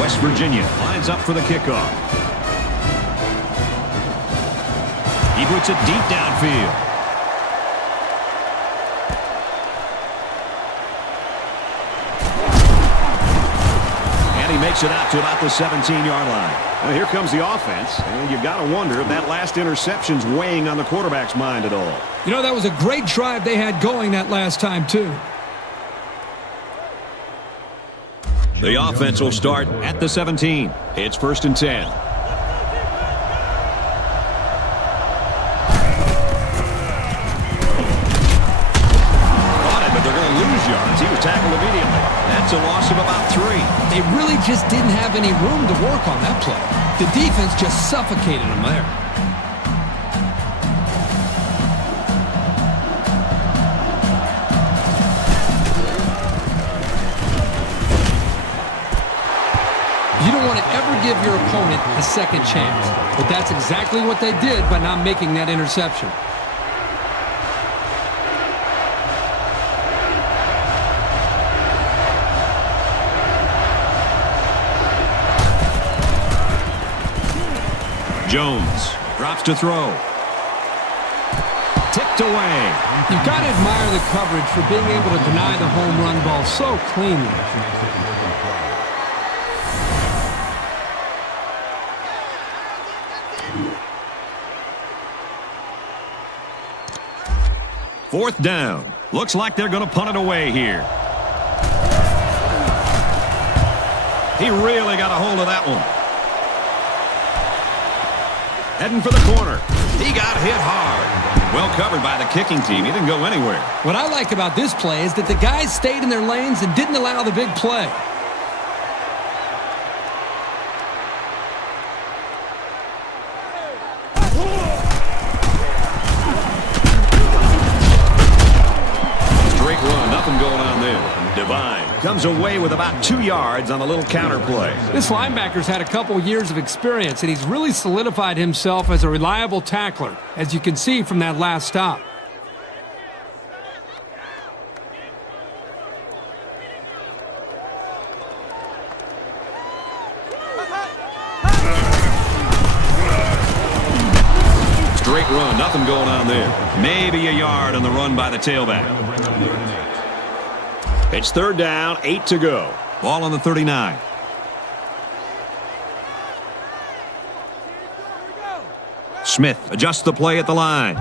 West Virginia lines up for the kickoff. He puts it deep downfield. And he makes it out to about the 17-yard line. Now here comes the offense, and you've got to wonder if that last interception's weighing on the quarterback's mind at all. You know, that was a great drive they had going that last time, too. The offense will start at the 17. It's 1st and 10. Caught it, but they're going to lose yards. He was tackled immediately. That's a loss of about 3. They really just didn't have any room to work on that play. The defense just suffocated them there. You don't want to ever give your opponent a second chance. But that's exactly what they did by not making that interception. Jones drops to throw. Tipped away. You've got to admire the coverage for being able to deny the home run ball so cleanly. Fourth down. Looks like they're going to punt it away here. He really got a hold of that one. Heading for the corner. He got hit hard. Well covered by the kicking team. He didn't go anywhere. What I like about this play is that the guys stayed in their lanes and didn't allow the big play. Straight run. Nothing going on there. Divine comes away with about 2 yards on the little counter play. This linebacker's had a couple years of experience, and he's really solidified himself as a reliable tackler, as you can see from that last stop. Straight run. Nothing going on there. Maybe a yard on the run by the tailback. It's 3rd down, 8 to go. Ball on the 39. Smith adjusts the play at the line.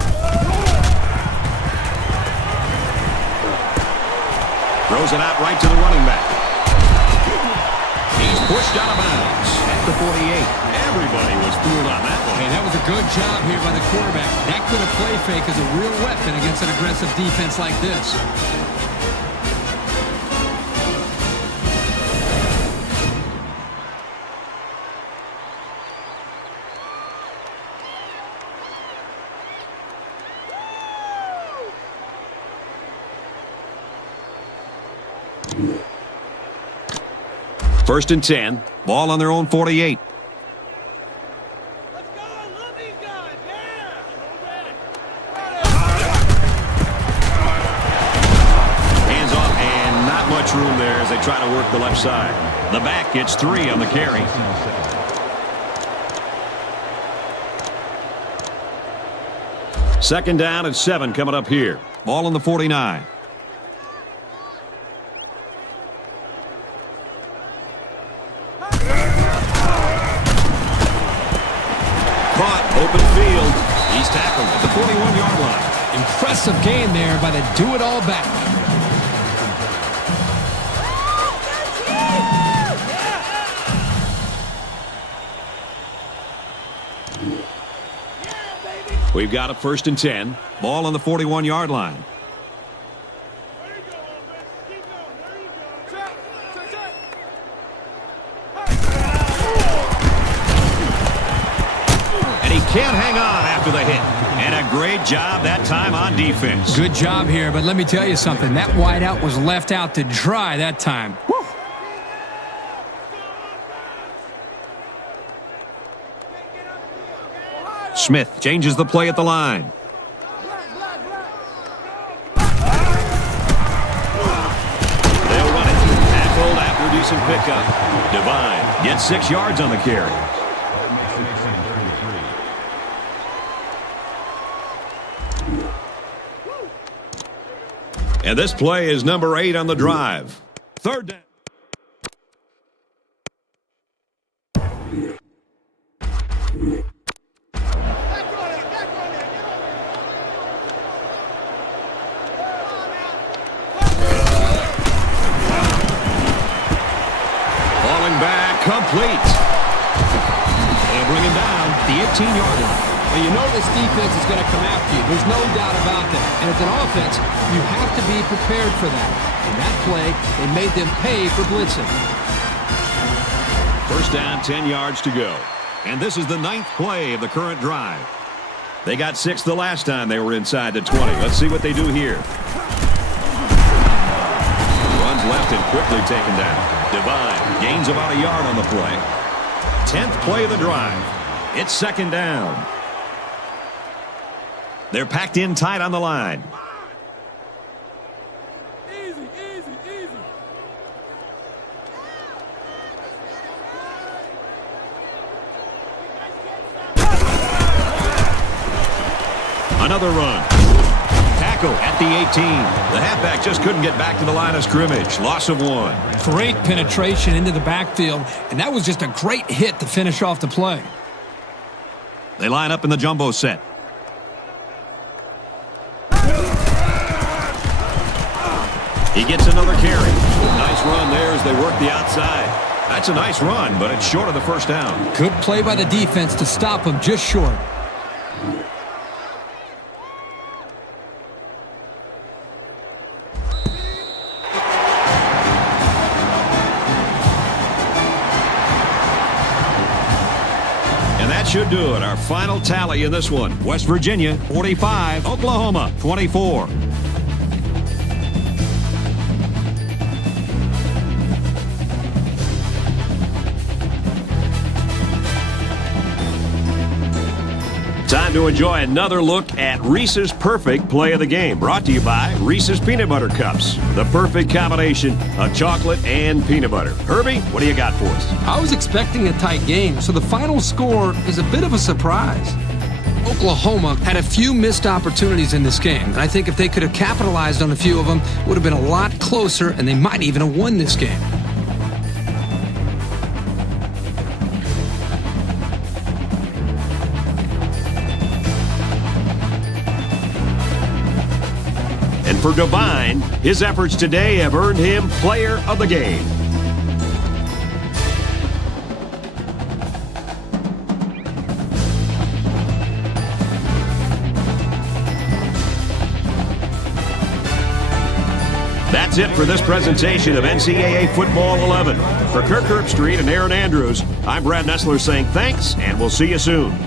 Throws it out right to the running back. He's pushed out of bounds at the 48. Everybody was fooled on that one. Hey, that was a good job here by the quarterback. That good a play fake is a real weapon against an aggressive defense like this. First and 10. Ball on their own 48. Let's go. I love these guys. Yeah. Hands off, and not much room there as they try to work the left side. The back gets 3 on the carry. Second down and 7 coming up here. Ball on the 49. Open field. He's tackled at the 41-yard line. Impressive gain there by the do-it-all back. We've got a 1st and 10. Ball on the 41-yard line. Can't hang on after the hit. And a great job that time on defense. Good job here, but let me tell you something. That wideout was left out to dry that time. Woo. Smith changes the play at the line. They'll run it. Tackled after a decent pickup. Devine gets 6 yards on the carry. And this play is number 8 on the drive. Third down. Falling back, complete. They'll bring him down at the 18-yard line. Well, you know this defense is going to come after you. There's no doubt about that. And as an offense, you have to be prepared for that. In that play, they made them pay for blitzing. First down, 10 yards to go. And this is the 9th play of the current drive. They got 6 the last time they were inside the 20. Let's see what they do here. Runs left and quickly taken down. Devine gains about a yard on the play. 10th play of the drive. It's second down. They're packed in tight on the line. Easy, easy, easy. Another run. Tackle at the 18. The halfback just couldn't get back to the line of scrimmage. Loss of 1. Great penetration into the backfield, and that was just a great hit to finish off the play. They line up in the jumbo set. He gets another carry. Nice run there as they work the outside. That's a nice run, but it's short of the first down. Good play by the defense to stop him just short. And that should do it. Our final tally in this one. West Virginia, 45. Oklahoma, 24. Time to enjoy another look at Reese's Perfect Play of the Game, brought to you by Reese's Peanut Butter Cups, the perfect combination of chocolate and peanut butter. Herbie, what do you got for us? I was expecting a tight game, so the final score is a bit of a surprise. Oklahoma had a few missed opportunities in this game, and I think if they could have capitalized on a few of them, it would have been a lot closer, and they might even have won this game. And for Devine, his efforts today have earned him Player of the Game. That's it for this presentation of NCAA Football 11. For Kirk Herbstreit and Aaron Andrews, I'm Brad Nessler saying thanks, and we'll see you soon.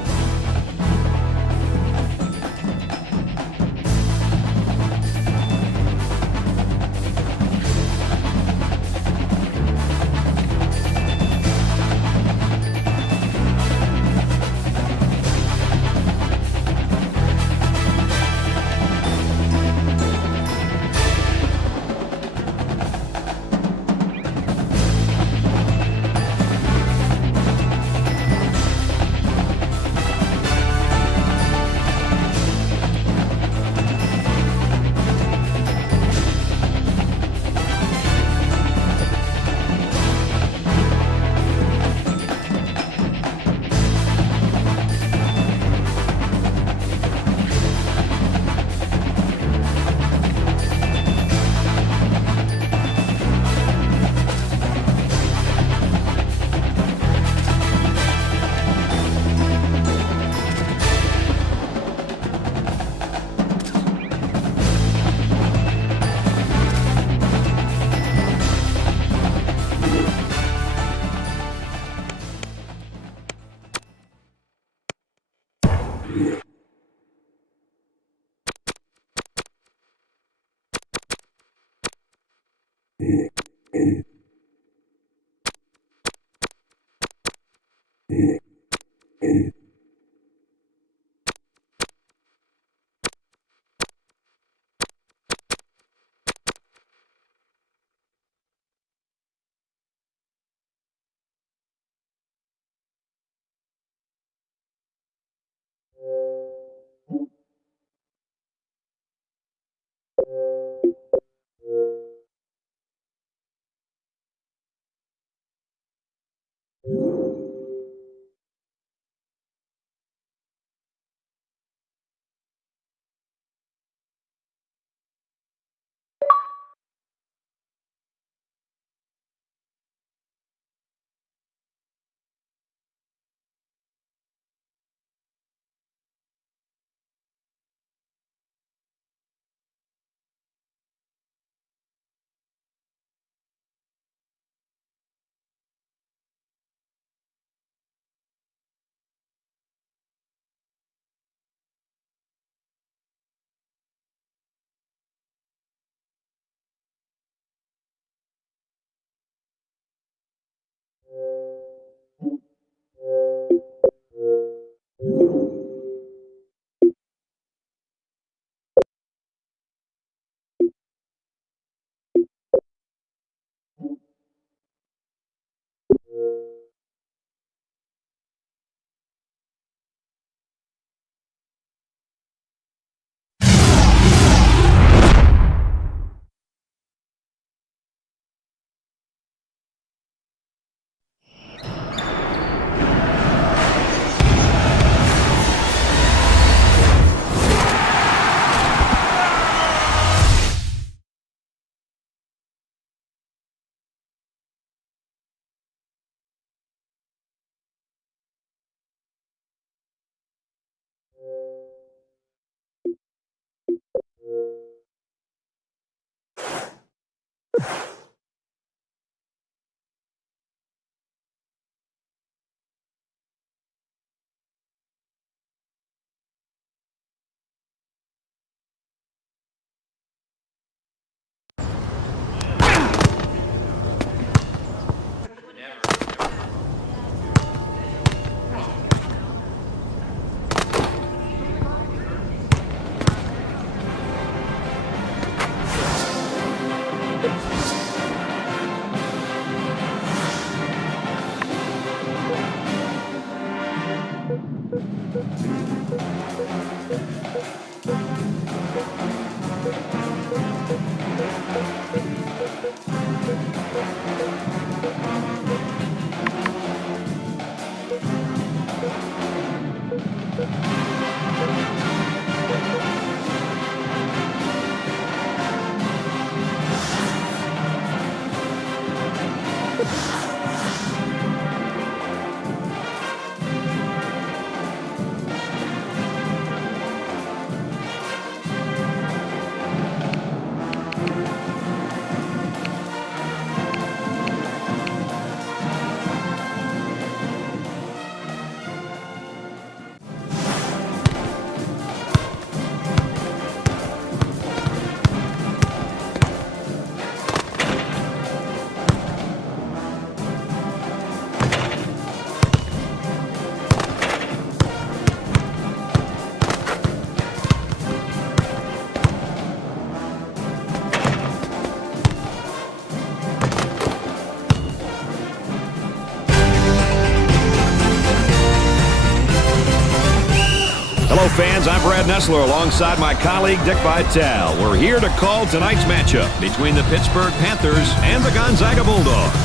Hello, fans. I'm Brad Nessler alongside my colleague Dick Vitale. We're here to call tonight's matchup between the Pittsburgh Panthers and the Gonzaga Bulldogs.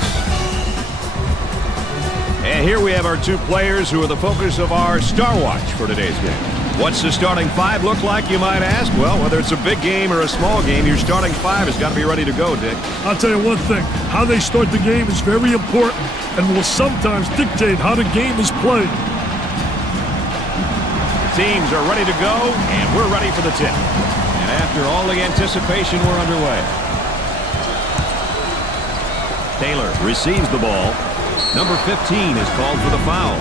And here we have our two players who are the focus of our Star Watch for today's game. What's the starting five look like, you might ask? Well, whether it's a big game or a small game, your starting five has got to be ready to go, Dick. I'll tell you one thing. How they start the game is very important and will sometimes dictate how the game is played. Teams are ready to go, and we're ready for the tip. And after all the anticipation, we're underway. Taylor receives the ball. Number 15 is called for the foul.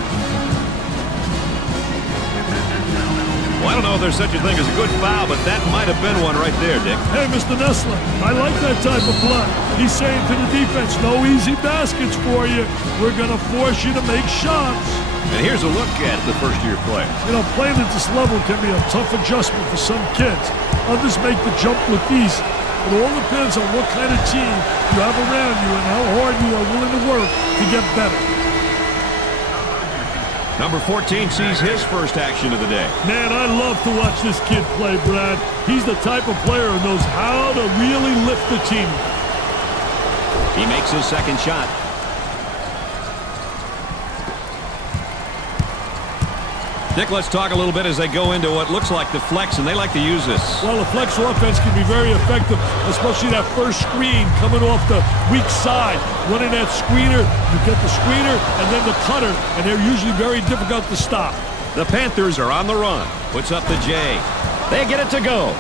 Well, I don't know if there's such a thing as a good foul, but that might have been one right there, Dick. Hey, Mr. Nessler, I like that type of play. He's saying to the defense, no easy baskets for you. We're going to force you to make shots. And here's a look at the first-year play. You know, playing at this level can be a tough adjustment for some kids. Others make the jump look easy. It all depends on what kind of team you have around you and how hard you are willing to work to get better. Number 14 sees his first action of the day. Man, I love to watch this kid play, Brad. He's the type of player who knows how to really lift the team. He makes his second shot. Dick, let's talk a little bit as they go into what looks like the flex, and they like to use this. Well, the flex offense can be very effective, especially that first screen coming off the weak side. Running that screener, you get the screener and then the cutter, and they're usually very difficult to stop. The Panthers are on the run. Puts up the J. They get it to go.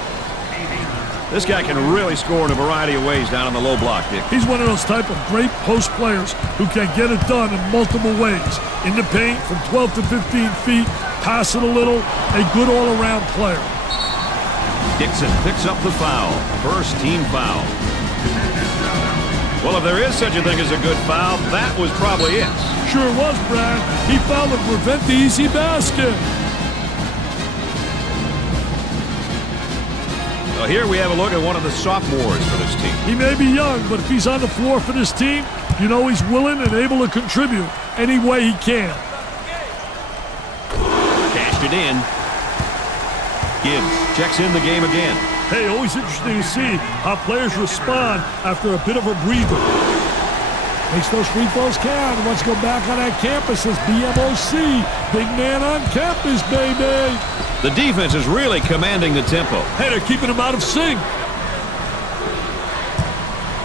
This guy can really score in a variety of ways down on the low block, Dick. He's one of those type of great post players who can get it done in multiple ways. In the paint from 12 to 15 feet, pass it a little, a good all-around player. Dixon picks up the foul. First team foul. Well, if there is such a thing as a good foul, that was probably it. Sure was, Brad. He fouled to prevent the easy basket. Well, here we have a look at one of the sophomores for this team. He may be young, but if he's on the floor for this team, you know he's willing and able to contribute any way he can. Cashed it in. Gibbs checks in the game again. Hey, always interesting to see how players respond after a bit of a breather. Makes those free throws count. Wants to go back on that campus as BMOC. Big man on campus, baby. The defense is really commanding the tempo. Hey, they're keeping him out of sync.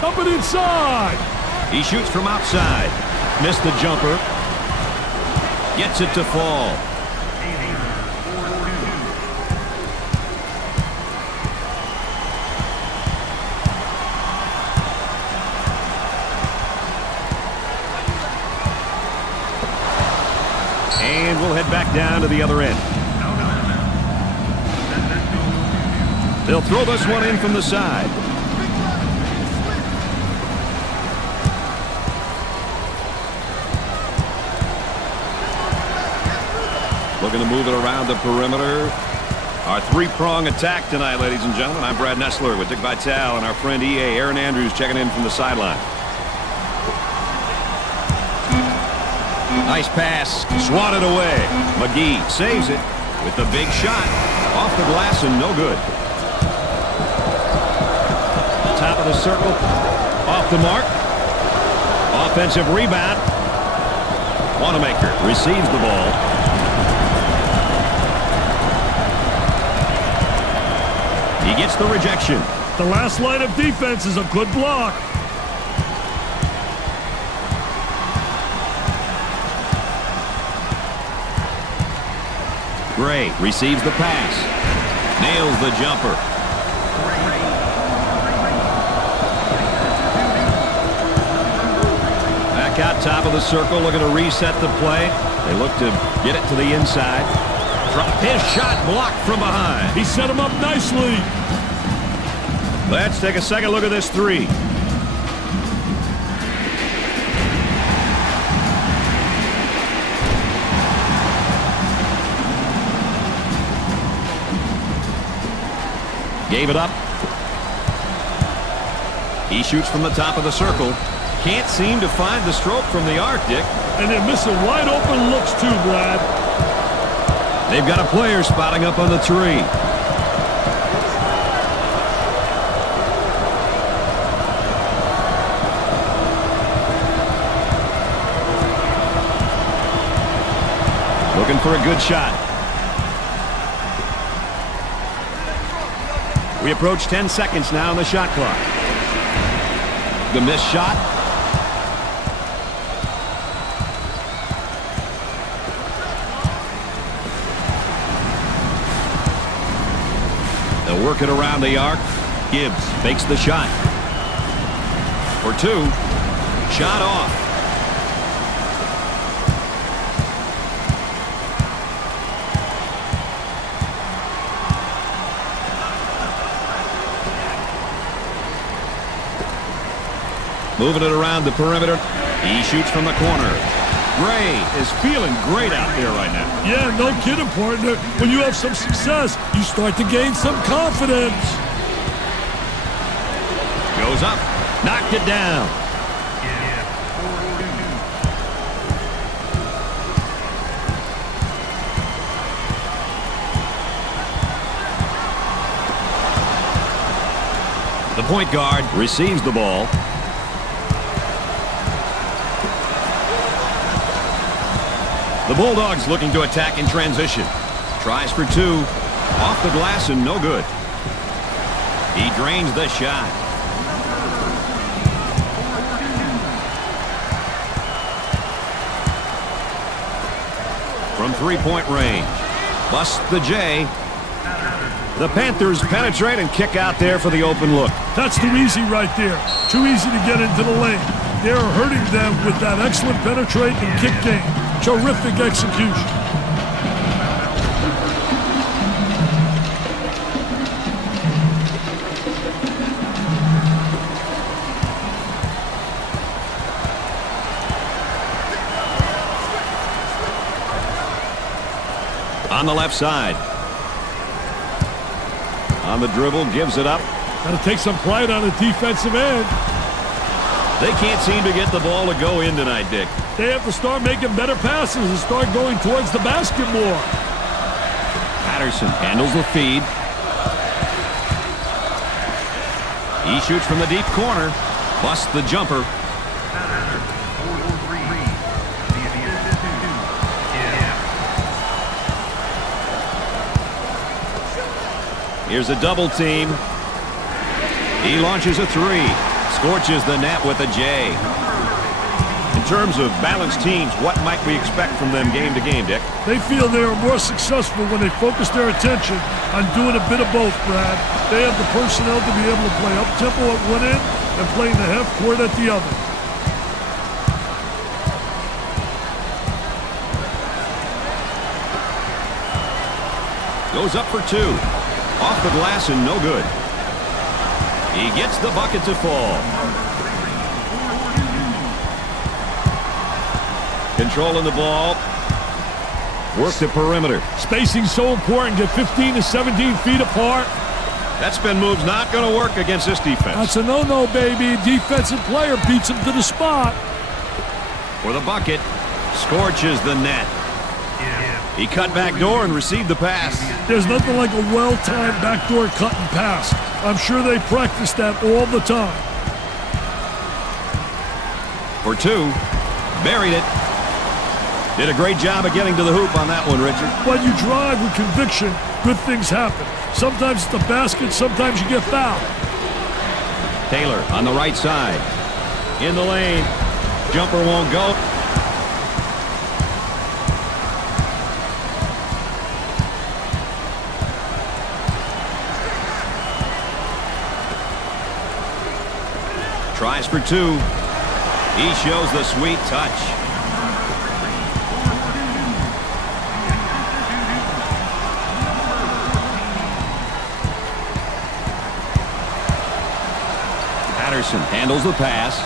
Up and inside. He shoots from outside. Missed the jumper. Gets it to fall. And we'll head back down to the other end. They'll throw this one in from the side. Looking to move it around the perimeter. Our three-prong attack tonight, ladies and gentlemen. I'm Brad Nessler with Dick Vitale and our friend EA, Aaron Andrews, checking in from the sideline. Nice pass. Swatted away. McGee saves it with the big shot. Off the glass and no good. Top of the circle. Off the mark. Offensive rebound. Wanamaker receives the ball. He gets the rejection. The last line of defense is a good block. Gray receives the pass. Nails the jumper. Back out top of the circle, looking to reset the play. They look to get it to the inside. His shot blocked from behind. He set him up nicely. Let's take a second look at this three. Gave it up. He shoots from the top of the circle. Can't seem to find the stroke from the arc, Dick. And they're missing wide open looks too, Brad. They've got a player spotting up on the tree. Looking for a good shot. We approach 10 seconds now on the shot clock. The missed shot. They'll work it around the arc. Gibbs fakes the shot. For two. Shot off. Moving it around the perimeter. He shoots from the corner. Gray is feeling great out there right now. Yeah, no kidding, partner. When you have some success, you start to gain some confidence. Goes up. Knocked it down. The point guard receives the ball. The Bulldogs looking to attack in transition. Tries for two. Off the glass and no good. He drains the shot. From three-point range. Busts the J. The Panthers penetrate and kick out there for the open look. That's too easy right there. Too easy to get into the lane. They're hurting them with that excellent penetrate and kick game. Terrific execution. On the left side. On the dribble, gives it up. Got to take some pride on the defensive end. They can't seem to get the ball to go in tonight, Dick. They have to start making better passes and start going towards the basket more. Patterson handles the feed. He shoots from the deep corner. Busts the jumper. Here's a double team. He launches a three. Scorches the net with a J. In terms of balanced teams, what might we expect from them game to game, Dick? They feel they are more successful when they focus their attention on doing a bit of both, Brad. They have the personnel to be able to play up-tempo at one end and play in the half court at the other. Goes up for two. Off the glass and no good. He gets the bucket to fall. Controlling the ball. Work the perimeter. Spacing so important. Get 15 to 17 feet apart. That spin move's not going to work against this defense. That's a no-no, baby. Defensive player beats him to the spot. For the bucket, Scorches the net. He cut back door and received the pass. There's nothing like a well-timed backdoor cut and pass. I'm sure they practice that all the time. For two. Buried it. Did a great job of getting to the hoop on that one, Richard. When you drive with conviction, good things happen. Sometimes it's the basket, sometimes you get fouled. Taylor on the right side. In the lane. Jumper won't go. Tries for two. He shows the sweet touch. Patterson handles the pass.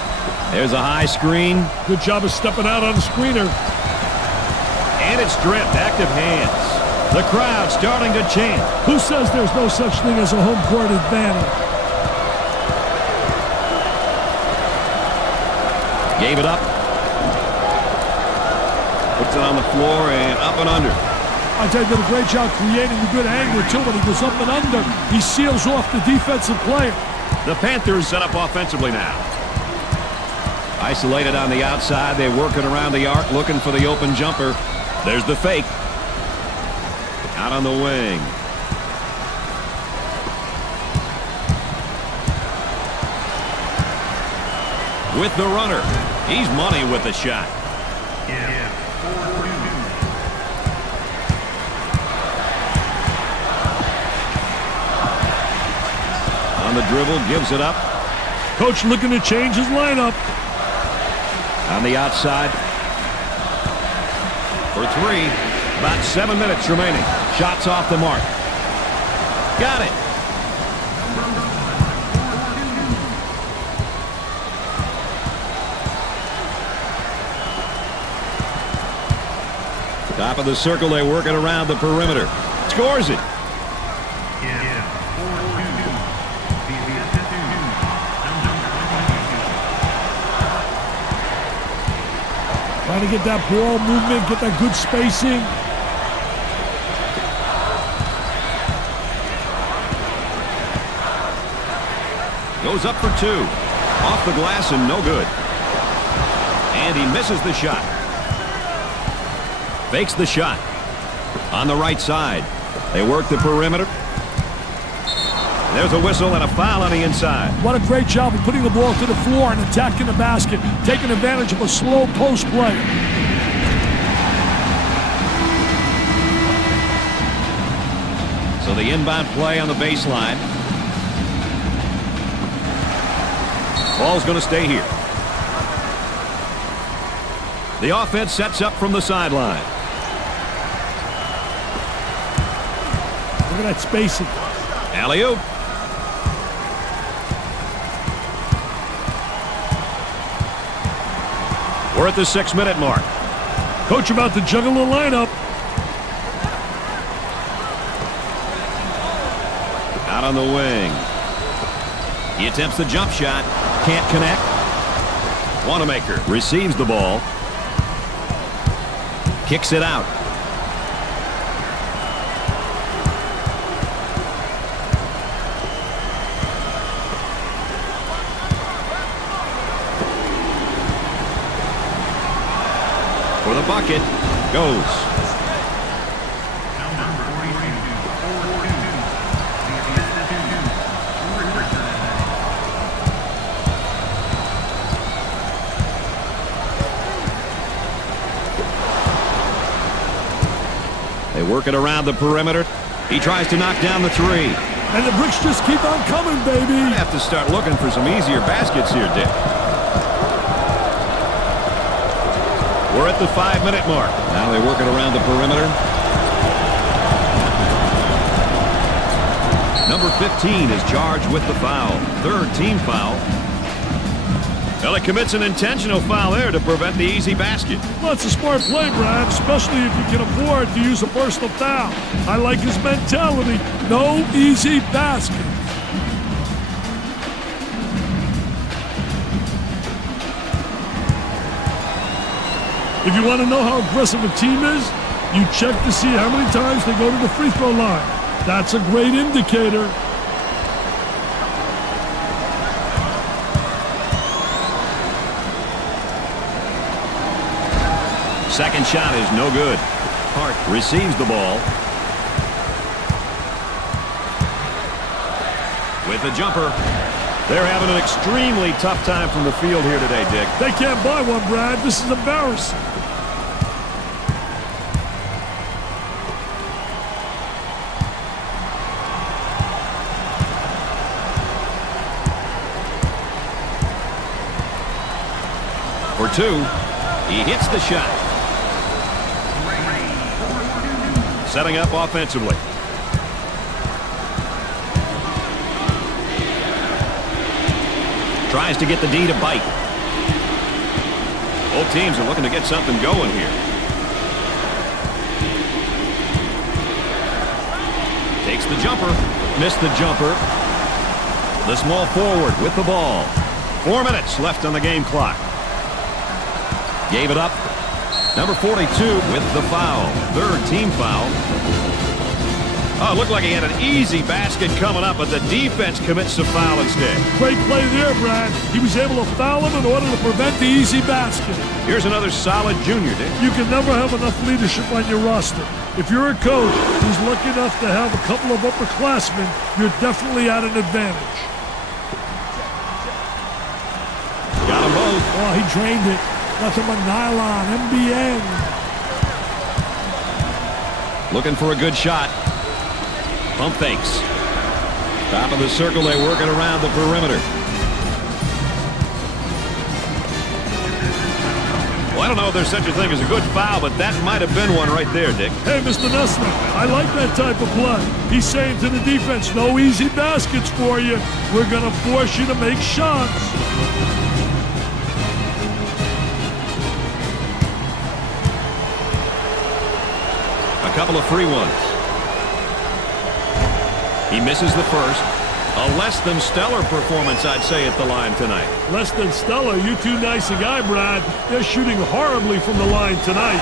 There's a high screen. Good job of stepping out on the screener. And it's stripped. Active hands. The crowd starting to chant. Who says there's no such thing as a home court advantage? Gave it up. Puts it on the floor and up and under. I tell you, did a great job creating a good angle, too. When he goes up and under, he seals off the defensive player. The Panthers set up offensively now. Isolated on the outside. They're working around the arc, looking for the open jumper. There's the fake. Out on the wing. With the runner. He's money with the shot. On the dribble, gives it up. Coach looking to change his lineup. On the outside. For three. About 7 minutes remaining. Shots off the mark. Got it. Top of the circle, they work it around the perimeter. Scores it. Trying to get that ball movement, get that good spacing. Goes up for two. Off the glass and no good. And he misses the shot. Fakes the shot. On the right side. They work the perimeter. There's a whistle and a foul on the inside. What a great job of putting the ball to the floor and attacking the basket, taking advantage of a slow post play. So the inbound play on the baseline. Ball's going to stay here. The offense sets up from the sideline. Look at that spacing. Alley-oop. We're at the 6-minute mark. Coach about to juggle the lineup. Out on the wing. He attempts the jump shot. Can't connect. Wanamaker receives the ball. Kicks it out. For the bucket. Goes. They work it around the perimeter. He tries to knock down the three. And the bricks just keep on coming, baby. You have to start looking for some easier baskets here, Dick. We're at the 5-minute mark. Now they work it around the perimeter. Number 15 is charged with the foul. Third team foul. Well, it commits an intentional foul there to prevent the easy basket. Well, it's a smart play, Brad, especially if you can afford to use a personal foul. I like his mentality. No easy basket. If you want to know how aggressive a team is, you check to see how many times they go to the free throw line. That's a great indicator. Second shot is no good. Hart receives the ball. With the jumper. They're having an extremely tough time from the field here today, Dick. They can't buy one, Brad. This is embarrassing. For two, he hits the shot. Setting up offensively. Tries to get the D to bite. Both teams are looking to get something going here. Takes the jumper. Missed the jumper. The small forward with the ball. 4 minutes left on the game clock. Gave it up. Number 42 with the foul. Third team foul. Oh, it looked like he had an easy basket coming up, but the defense commits the foul instead. Great play there, Brad. He was able to foul him in order to prevent the easy basket. Here's another solid junior, Dick. You can never have enough leadership on your roster. If you're a coach who's lucky enough to have a couple of upperclassmen, you're definitely at an advantage. Got them both. Oh, he drained it. Nothing but nylon, MBN. Looking for a good shot. Pump fakes. Top of the circle, they work it around the perimeter. Well, I don't know if there's such a thing as a good foul, but that might have been one right there, Dick. Hey, Mr. Nessler, I like that type of play. He's saying to the defense, no easy baskets for you. We're going to force you to make shots. A couple of free ones. He misses the first. A less than stellar performance, I'd say, at the line tonight. Less than stellar. You too nice a guy, Brad. They're shooting horribly from the line tonight.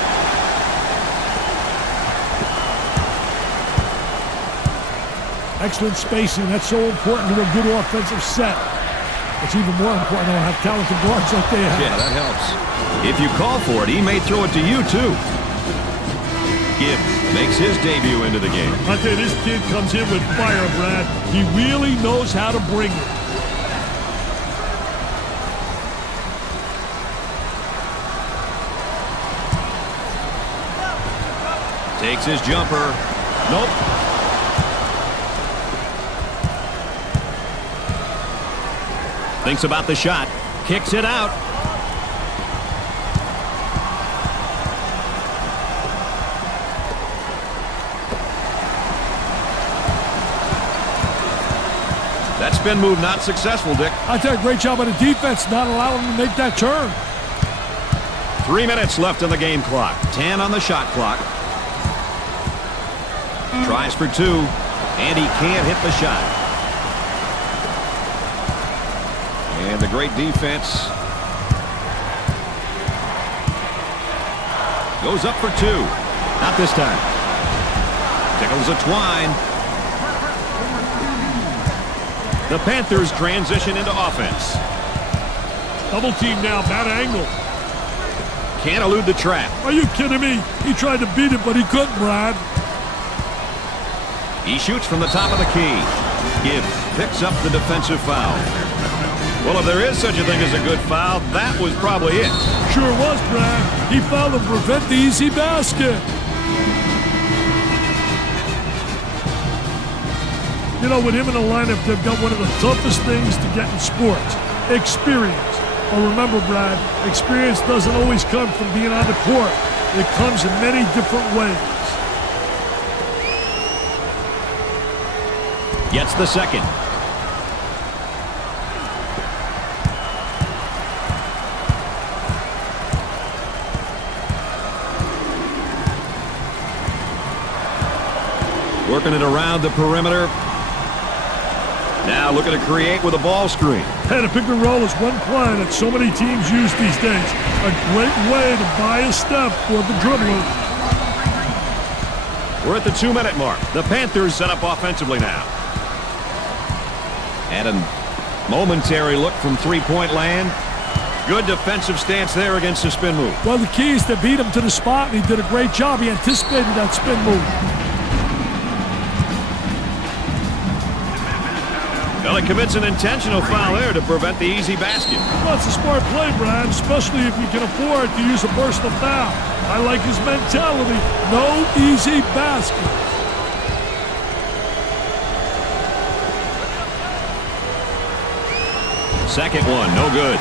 Excellent spacing. That's so important to a good offensive set. It's even more important to have talented guards like they have. Yeah, that helps. If you call for it, he may throw it to you, too. Gibbs makes his debut into the game. I tell you, this kid comes in with fire, Brad. He really knows how to bring it. Takes his jumper. Nope. Thinks about the shot. Kicks it out. That spin move not successful, Dick. I tell you, great job on the defense not allowing him to make that turn. 3 minutes left on the game clock. 10 on the shot clock. Tries for two, and he can't hit the shot. And the great defense goes up for two. Not this time. Tickles a twine. The Panthers transition into offense. Double team now, bad angle. Can't elude the trap. Are you kidding me? He tried to beat it, but he couldn't, Brad. He shoots from the top of the key. Gibbs picks up the defensive foul. Well, if there is such a thing as a good foul, that was probably it. Sure was, Brad. He fouled to prevent the easy basket. You know, with him in the lineup, they've got one of the toughest things to get in sports. Experience. But remember, Brad, experience doesn't always come from being on the court. It comes in many different ways. Gets the second. Working it around the perimeter. Now looking to create with a ball screen. And a pick and roll is one play that so many teams use these days. A great way to buy a step for the dribbler. We're at the 2-minute mark. The Panthers set up offensively now. And a momentary look from three-point land. Good defensive stance there against the spin move. Well, the key is to beat him to the spot, and he did a great job. He anticipated that spin move. Well, he commits an intentional foul there to prevent the easy basket. Well, it's a smart play, Brad, especially if you can afford to use a personal foul. I like his mentality. No easy basket. Second one, no good.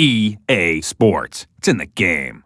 EA Sports. It's in the game.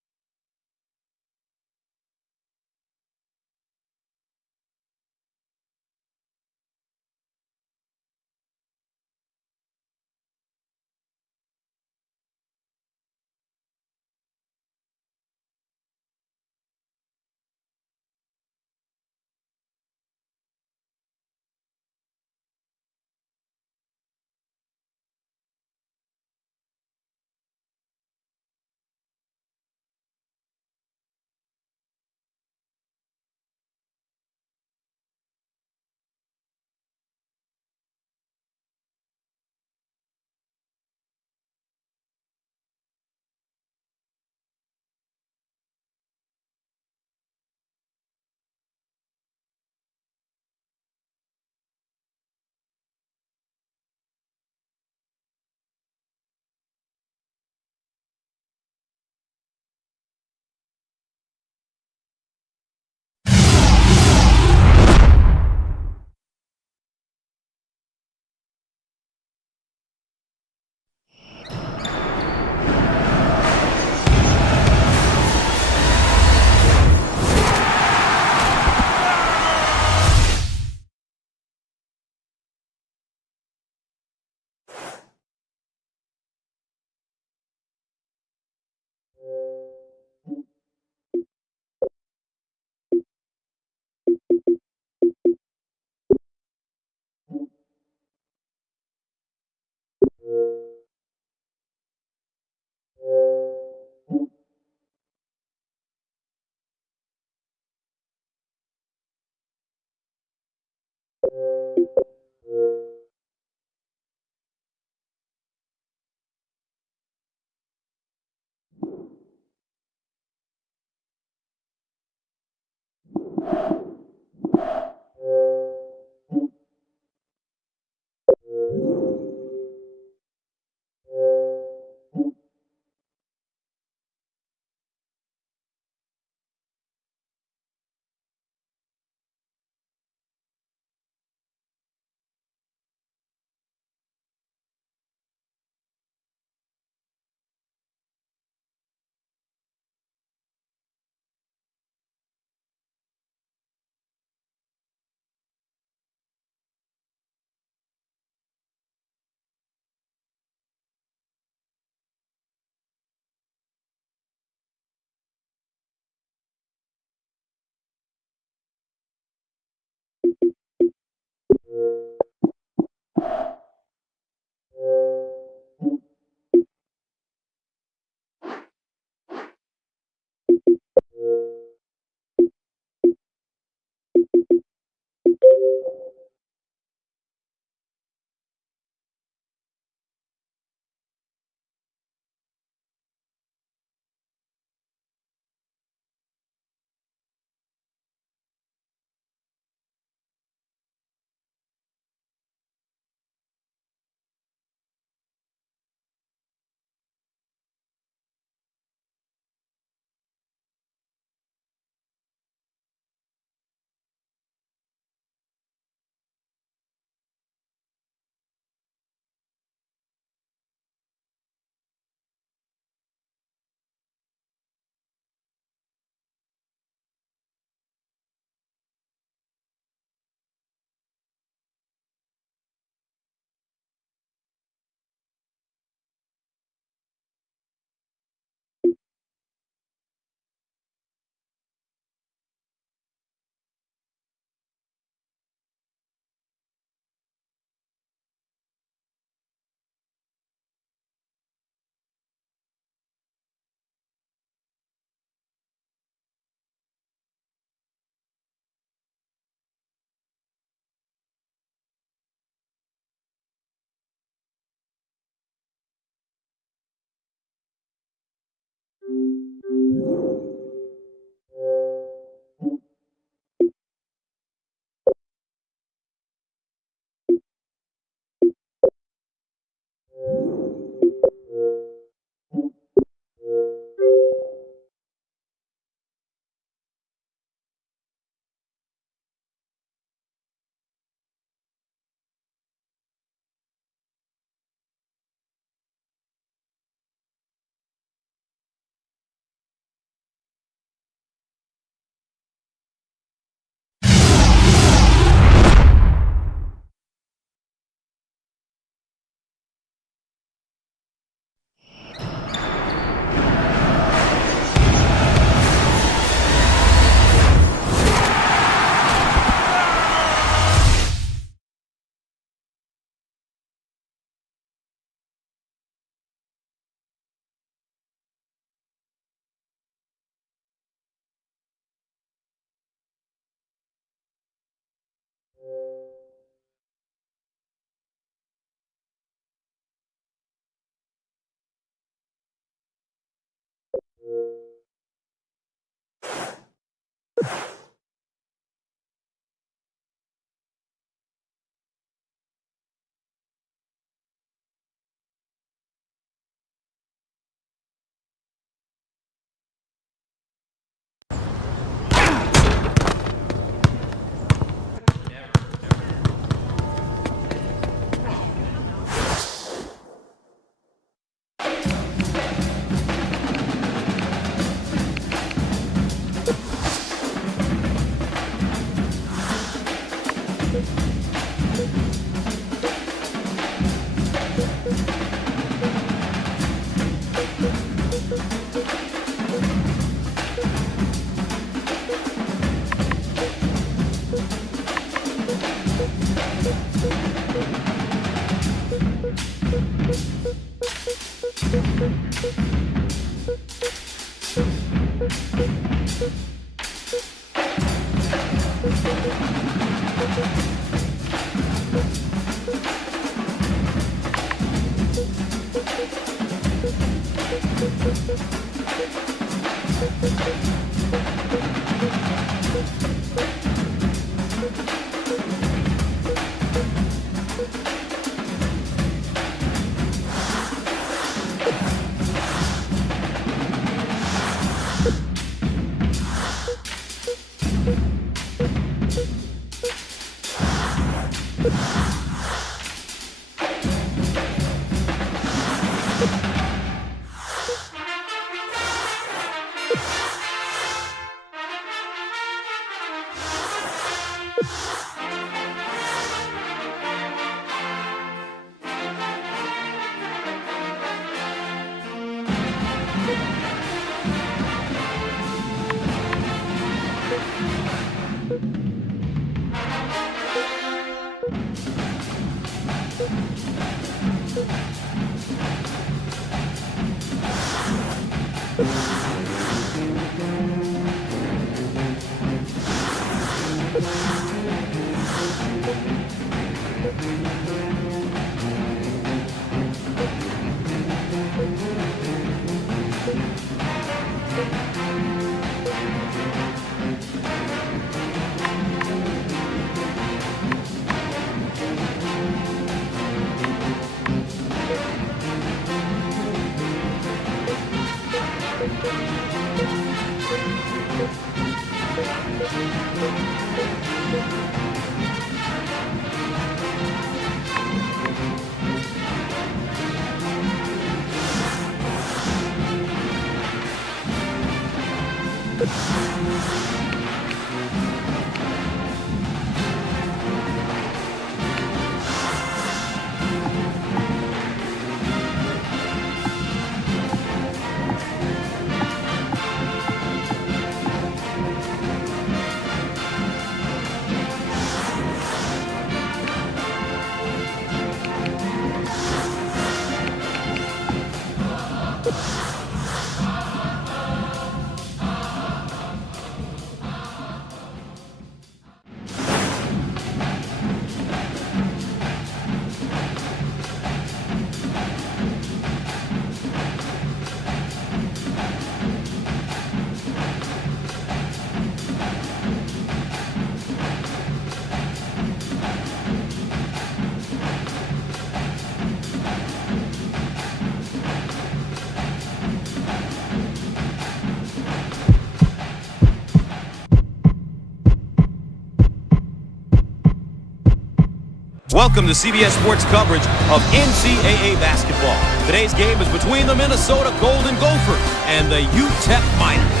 Welcome to CBS Sports coverage of NCAA basketball. Today's game is between the Minnesota Golden Gophers and the UTEP Miners.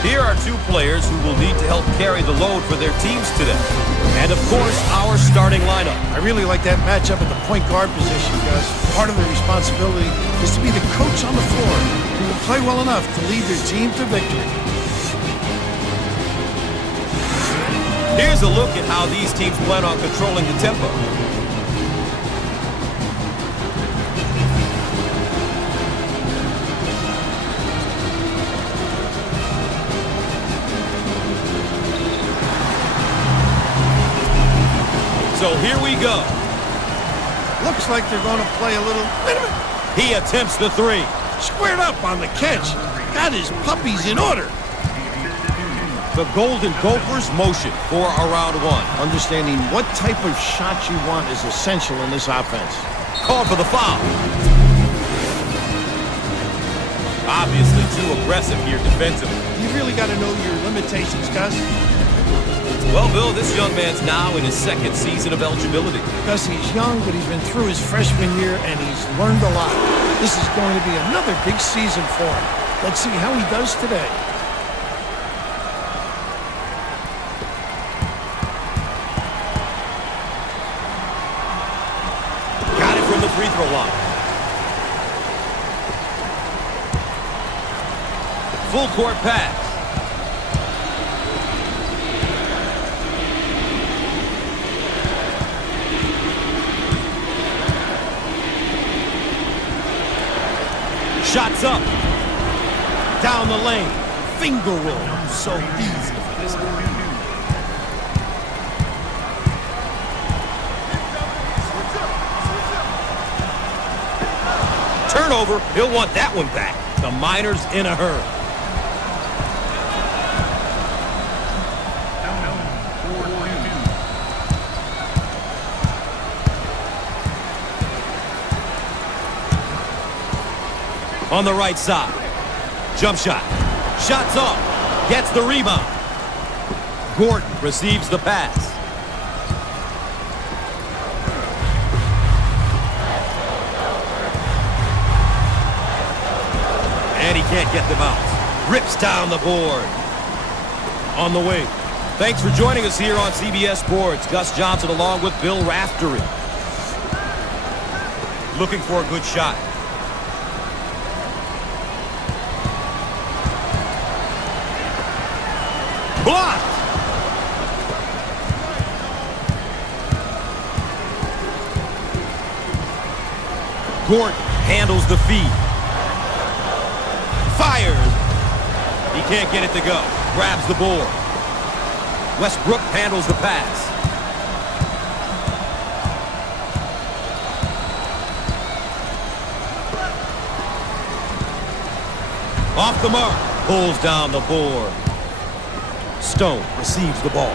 Here are two players who will need to help carry the load for their teams today. And of course, our starting lineup. I really like that matchup at the point guard position, because part of their responsibility is to be the coach on the floor who will play well enough to lead their team to victory. Here's a look at how these teams plan on controlling the tempo. So here we go. Looks like they're going to play a little... Wait a minute. He attempts the three. Squared up on the catch. Got his puppies in order. The Golden Gophers motion for a round one. Understanding what type of shot you want is essential in this offense. Call for the foul. Obviously too aggressive here defensively. You really got to know your limitations, Gus. Well, Bill, this young man's now in his second season of eligibility. Gus, he's young, but he's been through his freshman year, and he's learned a lot. This is going to be another big season for him. Let's see how he does today. Got it from the free throw line. Full court pass. Shots up. Down the lane. Finger roll. So easy for this guy. Turnover. He'll want that one back. The Miners in a hurry. On the right side. Jump shot. Shots off. Gets the rebound. Gordon receives the pass. And he can't get the bounce. Rips down the board. On the wing. Thanks for joining us here on CBS Sports. Gus Johnson along with Bill Raftery. Looking for a good shot. Blocked. Gordon handles the feed. Fires. He can't get it to go. Grabs the board. Westbrook handles the pass. Off the mark. Pulls down the board. Stone receives the ball.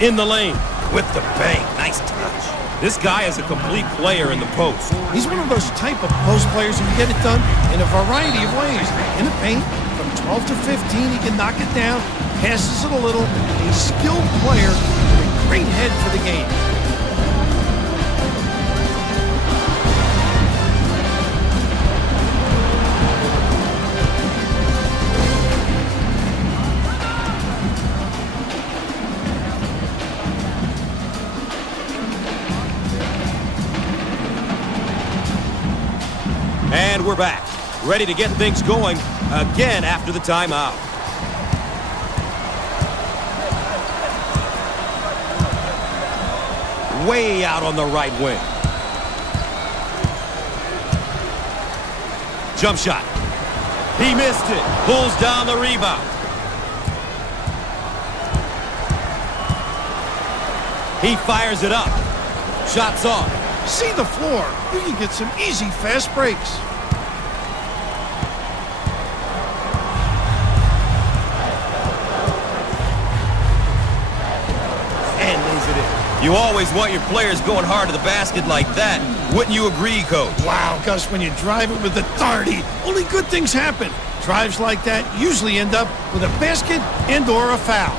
In the lane with the bank. Nice touch. This guy is a complete player in the post. He's one of those type of post players who can get it done in a variety of ways. In the paint, from 12 to 15, he can knock it down, passes it a little. A skilled player with a great head for the game. And we're back, ready to get things going again after the timeout. Way out on the right wing. Jump shot. He missed it. Pulls down the rebound. He fires it up. Shots off. See the floor. You can get some easy, fast breaks. And lays it in. You always want your players going hard to the basket like that. Wouldn't you agree, Coach? Wow, Gus, when you drive it with authority, only good things happen. Drives like that usually end up with a basket and or a foul.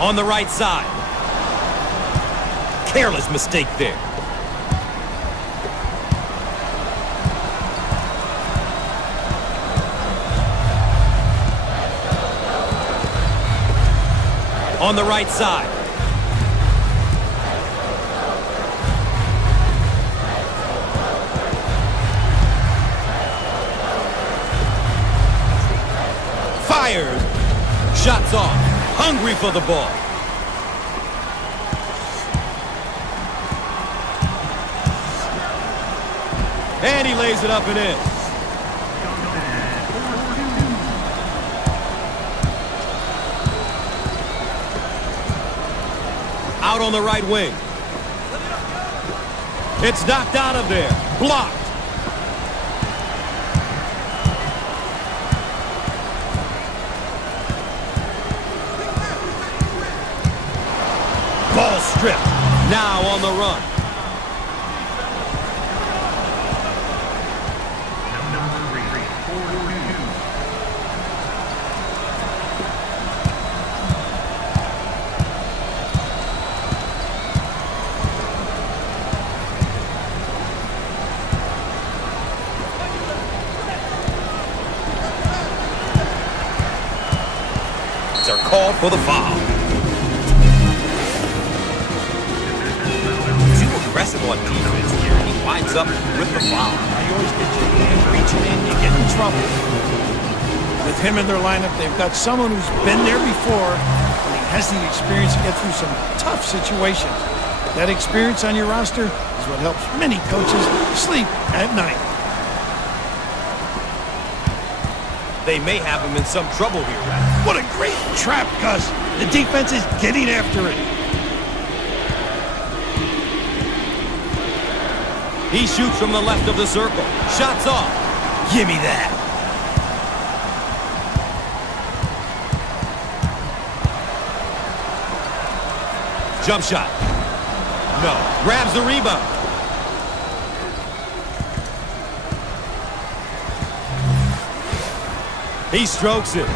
On the right side. Careless mistake there. On the right side. Fires. Shots off. Hungry for the ball. And he lays it up and in. Out on the right wing. It's knocked out of there. Blocked. Ball stripped. Now on the run. Are called for the foul. Too aggressive on defense here, and he winds up with the foul. You always get your hand reaching in, you get in trouble. With him in their lineup, they've got someone who's been there before, and he has the experience to get through some tough situations. That experience on your roster is what helps many coaches sleep at night. They may have him in some trouble here, Rat. What a great trap, Gus. The defense is getting after it. He shoots from the left of the circle. Shots off. Give me that. Jump shot. No. Grabs the rebound. He strokes it.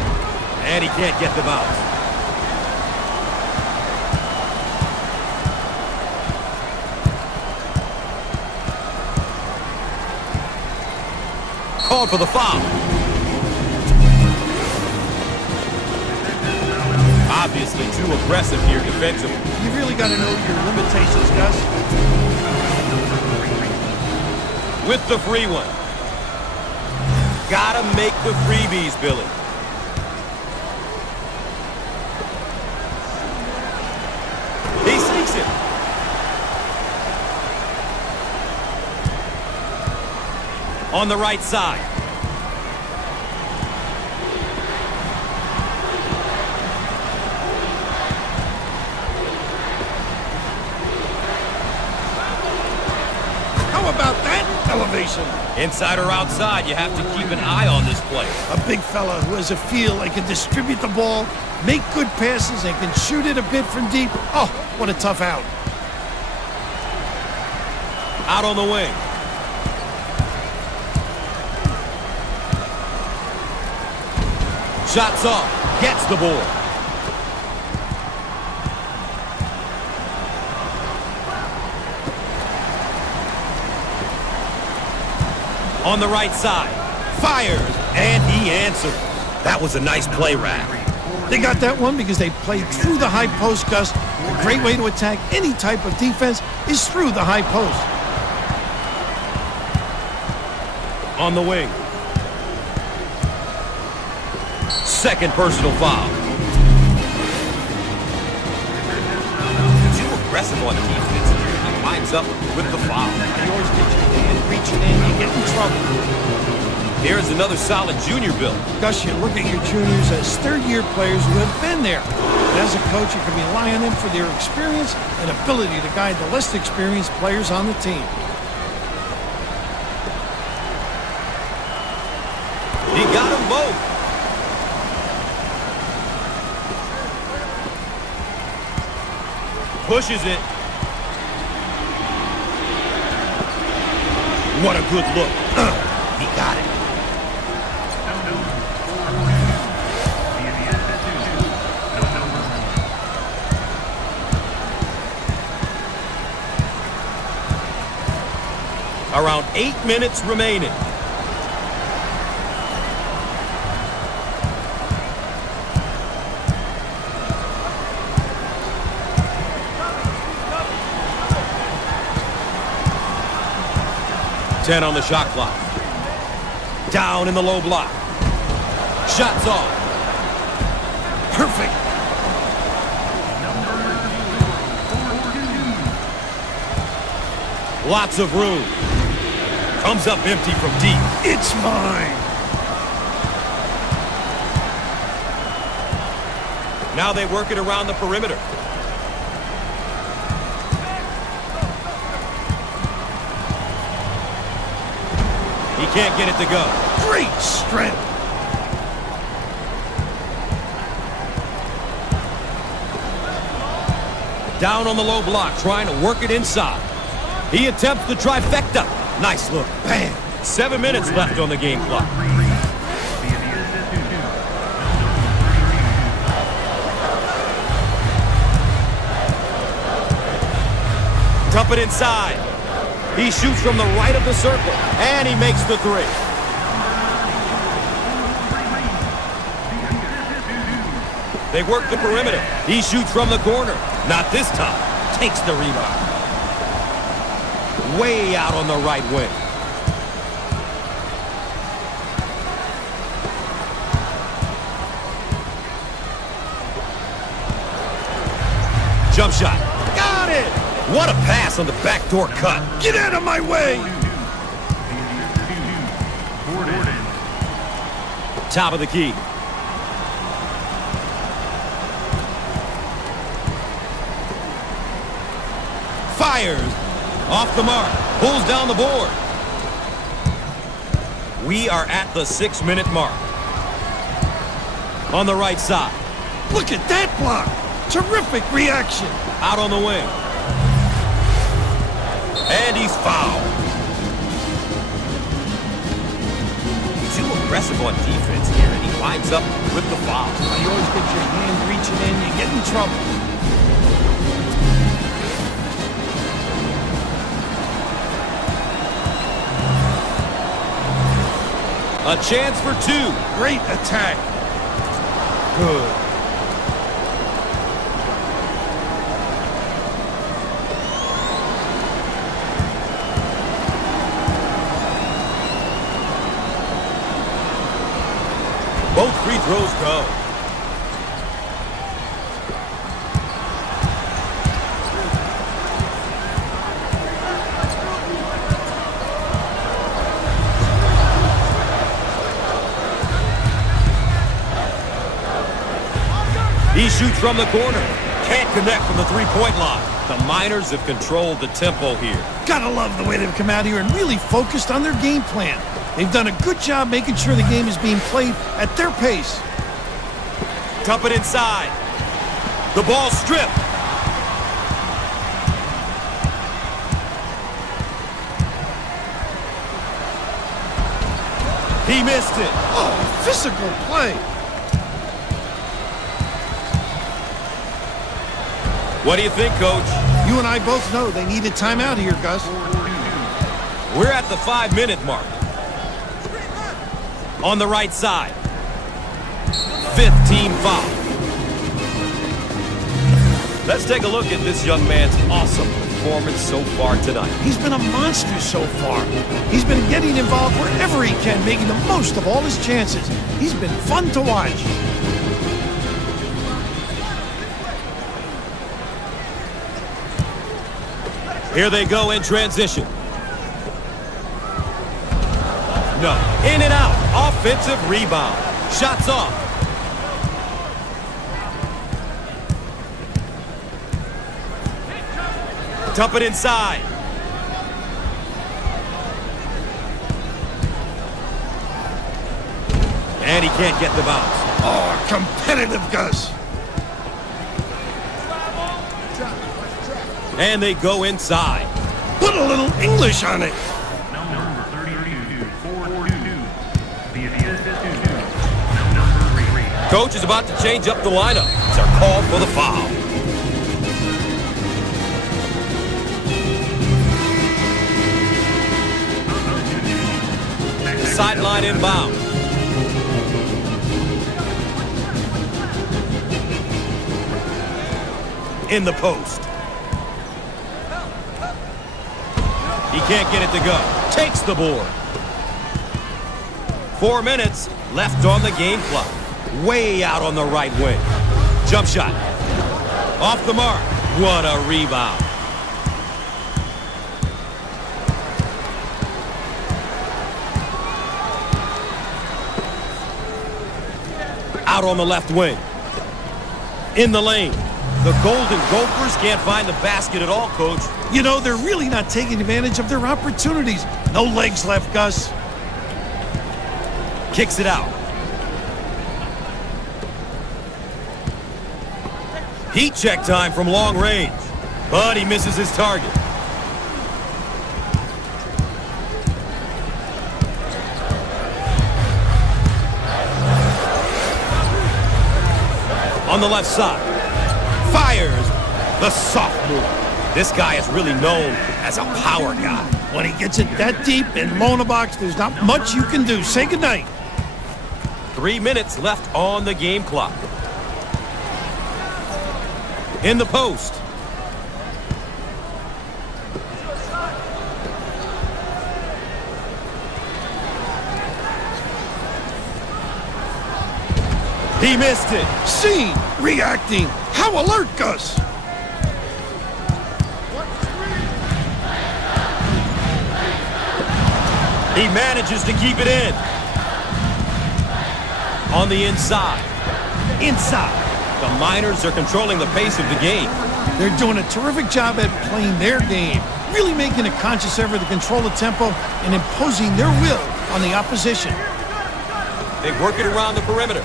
And he can't get the bounce. Called for the foul. Obviously too aggressive here defensively. You really got to know your limitations, Gus. With the free one. Gotta make the freebies, Billy. He sinks it. On the right side. How about that elevation? Inside or outside, you have to keep an eye on this play. A big fella who has a feel and can distribute the ball, make good passes, and can shoot it a bit from deep. Oh, what a tough out. Out on the wing. Shots off. Gets the board. On the right side. Fires. And he answered. That was a nice play, Rat. They got that one because they played through the high post, Gus. A great way to attack any type of defense is through the high post. On the wing. Second personal foul. Too aggressive on defense. He winds up with the foul. You always get your hand reaching in, you get in trouble. Here's another solid junior build. Gus, you look at your juniors as third-year players who have been there. And as a coach, you can rely on them for their experience and ability to guide the less experienced players on the team. He got them both. Pushes it. What a good look. He got it. Around 8 minutes remaining. On the shot clock. Down in the low block. Shots off. Perfect. Lots of room. Comes up empty from deep. It's mine. Now they work it around the perimeter. He can't get it to go. Great strength. Down on the low block, trying to work it inside. He attempts the trifecta. Nice look. Bam. 7 minutes left on the game clock. Dump it inside. He shoots from the right of the circle, and he makes the three. They work the perimeter. He shoots from the corner. Not this time. Takes the rebound. Way out on the right wing. Jump shot. Got it! What a pass on the backdoor cut. Get out of my way! Top of the key. Fires. Off the mark. Pulls down the board. We are at the 6-minute mark. On the right side. Look at that block. Terrific reaction. Out on the wing. And he's fouled. Too aggressive on defense here, and he winds up with the foul. You always get your hand reaching in, you get in trouble. A chance for two. Great attack. Good. Both free throws go. He shoots from the corner. Can't connect from the three-point line. The Miners have controlled the tempo here. Gotta love the way they've come out here and really focused on their game plan. They've done a good job making sure the game is being played at their pace. Dump it inside. The ball stripped. He missed it. Oh, physical play. What do you think, Coach? You and I both know they need a timeout here, Gus. We're at the 5-minute mark. On the right side. 5th team foul. Let's take a look at this young man's awesome performance so far tonight. He's been a monster so far. He's been getting involved wherever he can, making the most of all his chances. He's been fun to watch. Here they go in transition. No. In and out. Offensive rebound. Shots off. Dump it inside. And he can't get the bounce. Oh, competitive Gus. And they go inside. Put a little English on it. Number 32, 4-2. The assist is 2-2. Number 3. Coach is about to change up the lineup. It's our call for the foul. Sideline inbound. In the post. He can't get it to go. Takes the board. 4 minutes left on the game clock. Way out on the right wing. Jump shot. Off the mark. What a rebound. Out on the left wing. In the lane. The Golden Gophers can't find the basket at all, Coach. You know, they're really not taking advantage of their opportunities. No legs left, Gus. Kicks it out. Heat check time from long range. But he misses his target. On the left side. Fires the sophomore. This guy is really known as a power guy. When he gets it that deep in Lona box, there's not much you can do. Say goodnight. 3 minutes left on the game clock. In the post. He missed it. Seen, reacting. How alert, Gus. He manages to keep it in. On the inside. Inside. The Miners are controlling the pace of the game. They're doing a terrific job at playing their game, really making a conscious effort to control the tempo and imposing their will on the opposition. They work it around the perimeter.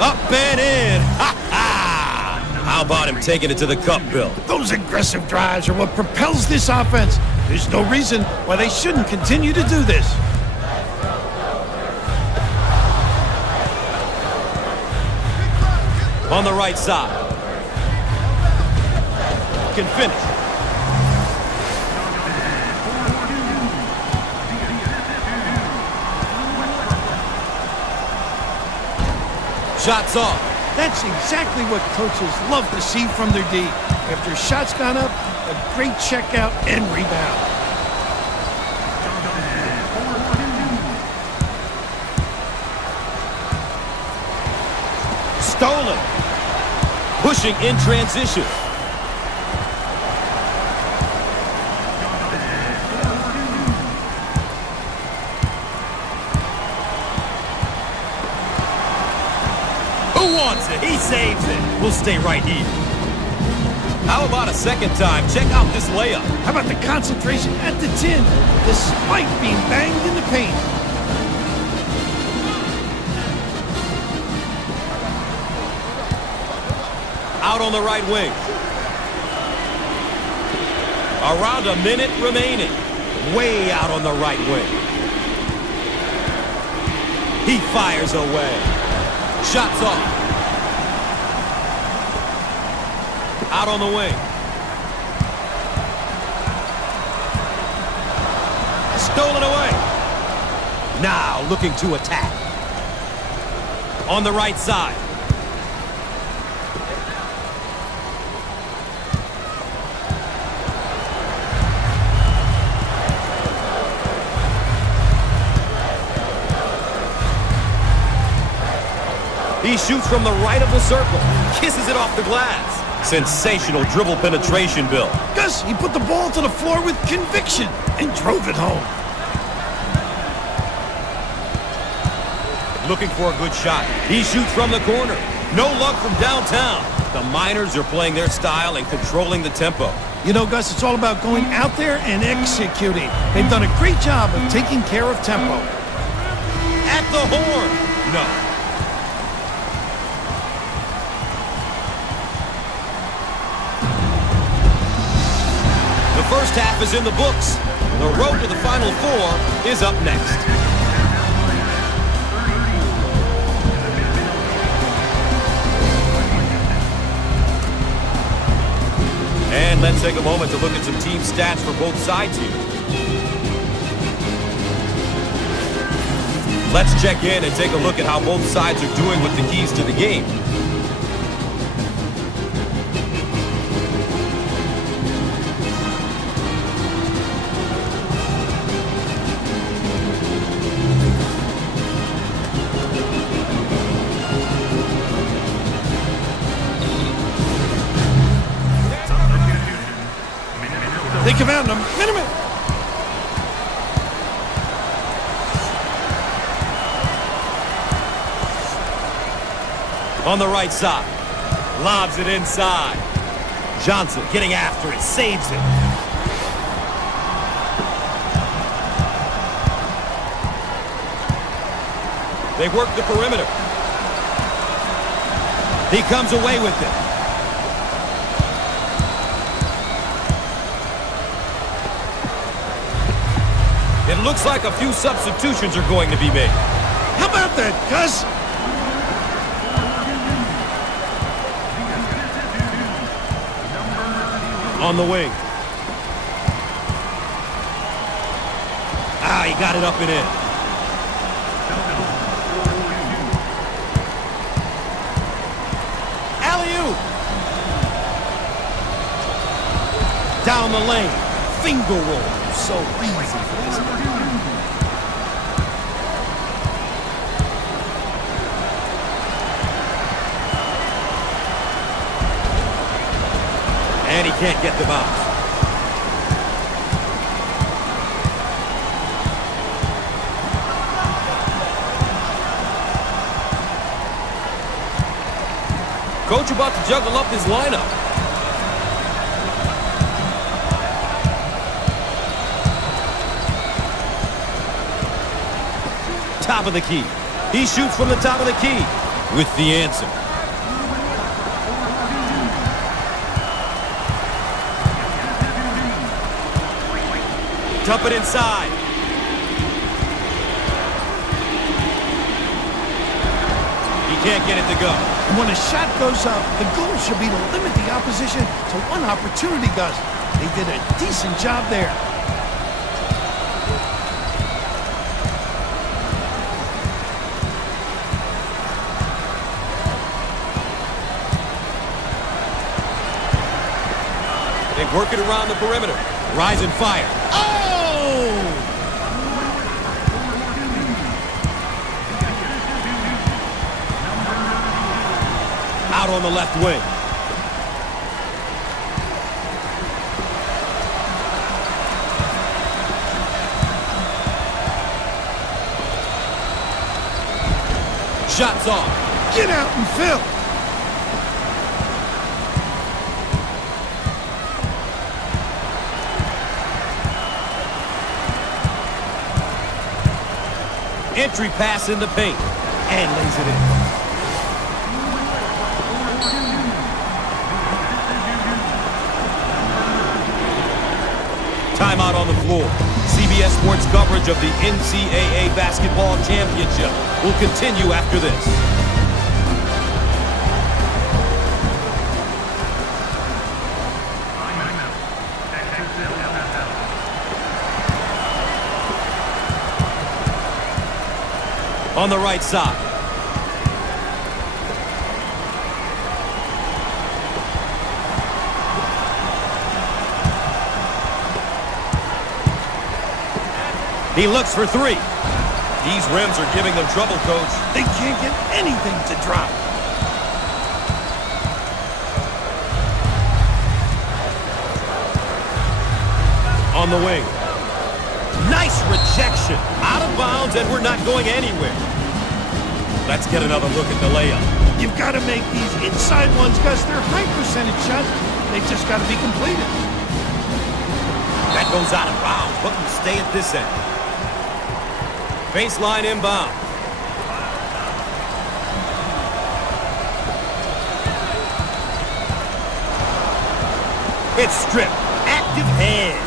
Up and in. Ha ha! How about him taking it to the cup, Bill? Those aggressive drives are what propels this offense. There's no reason why they shouldn't continue to do this. On the right side. Can finish. Shots off. That's exactly what coaches love to see from their D. After a shot's gone up, a great checkout and rebound. Stolen. Pushing in transition. Who wants it? He saves it. We'll stay right here. How about a second time? Check out this layup. How about the concentration at the 10, despite being banged in the paint? Out on the right wing. Around a minute remaining. Way out on the right wing. He fires away. Shots off. Out on the wing. Stolen away. Now looking to attack. On the right side. He shoots from the right of the circle. Kisses it off the glass. Sensational dribble penetration, Bill. Gus, he put the ball to the floor with conviction and drove it home. Looking for a good shot. He shoots from the corner. No luck from downtown. The Miners are playing their style and controlling the tempo. You know, Gus, it's all about going out there and executing. They've done a great job of taking care of tempo. At the horn. No. The first half is in the books. The road to the Final Four is up next. And let's take a moment to look at some team stats for both sides here. Let's check in and take a look at how both sides are doing with the keys to the game. They come out in a minute. On the right side. Lobs it inside. Johnson getting after it. Saves it. They work the perimeter. He comes away with it. It looks like a few substitutions are going to be made. How about that, Gus? On the wing. Ah, he got it up and in. Alley-oop. Down the lane. Finger roll. So easy for this guy. And he can't get them out. Coach about to juggle up his lineup. Top of the key. He shoots from the top of the key with the answer. Dump it inside. He can't get it to go. And when a shot goes up, the goal should be to limit the opposition to one opportunity, Gus. They did a decent job there. They work it around the perimeter. Rise and fire. Oh! Out on the left wing. Shots off. Get out and fill. Entry pass in the paint. And lays it in. Timeout on the floor. CBS Sports coverage of the NCAA Basketball Championship will continue after this. On the right side. He looks for three. These rims are giving them trouble, Coach. They can't get anything to drop. On the wing. Nice rejection. Out of bounds, and we're not going anywhere. Let's get another look at the layup. You've got to make these inside ones, Gus. They're high percentage shots. They've just got to be completed. That goes out of bounds, but will stay at this end. Baseline inbound. It's stripped. Active hands.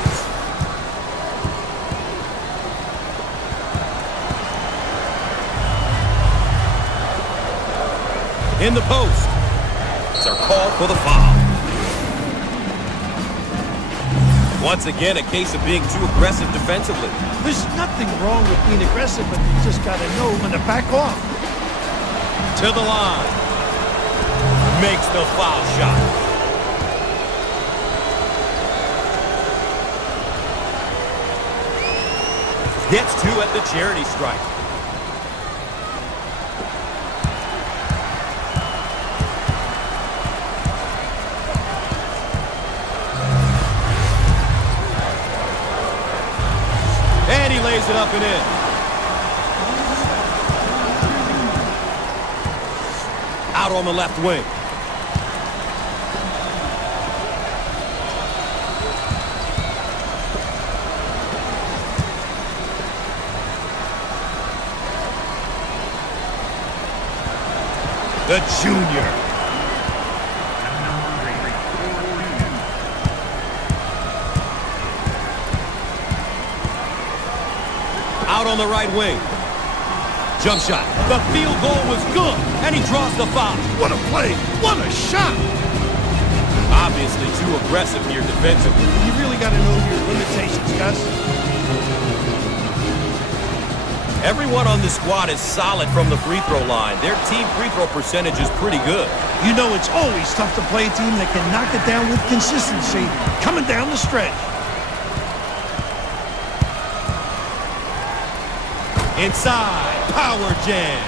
In the post. It's our call for the foul. Once again, a case of being too aggressive defensively. There's nothing wrong with being aggressive, but you just got to know when to back off. To the line. Makes the foul shot. Gets two at the charity stripe. And he lays it up and in. Out on the left wing. The junior. Out on the right wing. Jump shot. The field goal was good, and he draws the foul. What a play. What a shot. Obviously too aggressive here defensively. You really got to know your limitations, Gus. Everyone on this squad is solid from the free throw line. Their team free throw percentage is pretty good. You know it's always tough to play a team that can knock it down with consistency coming down the stretch. Inside, power jam.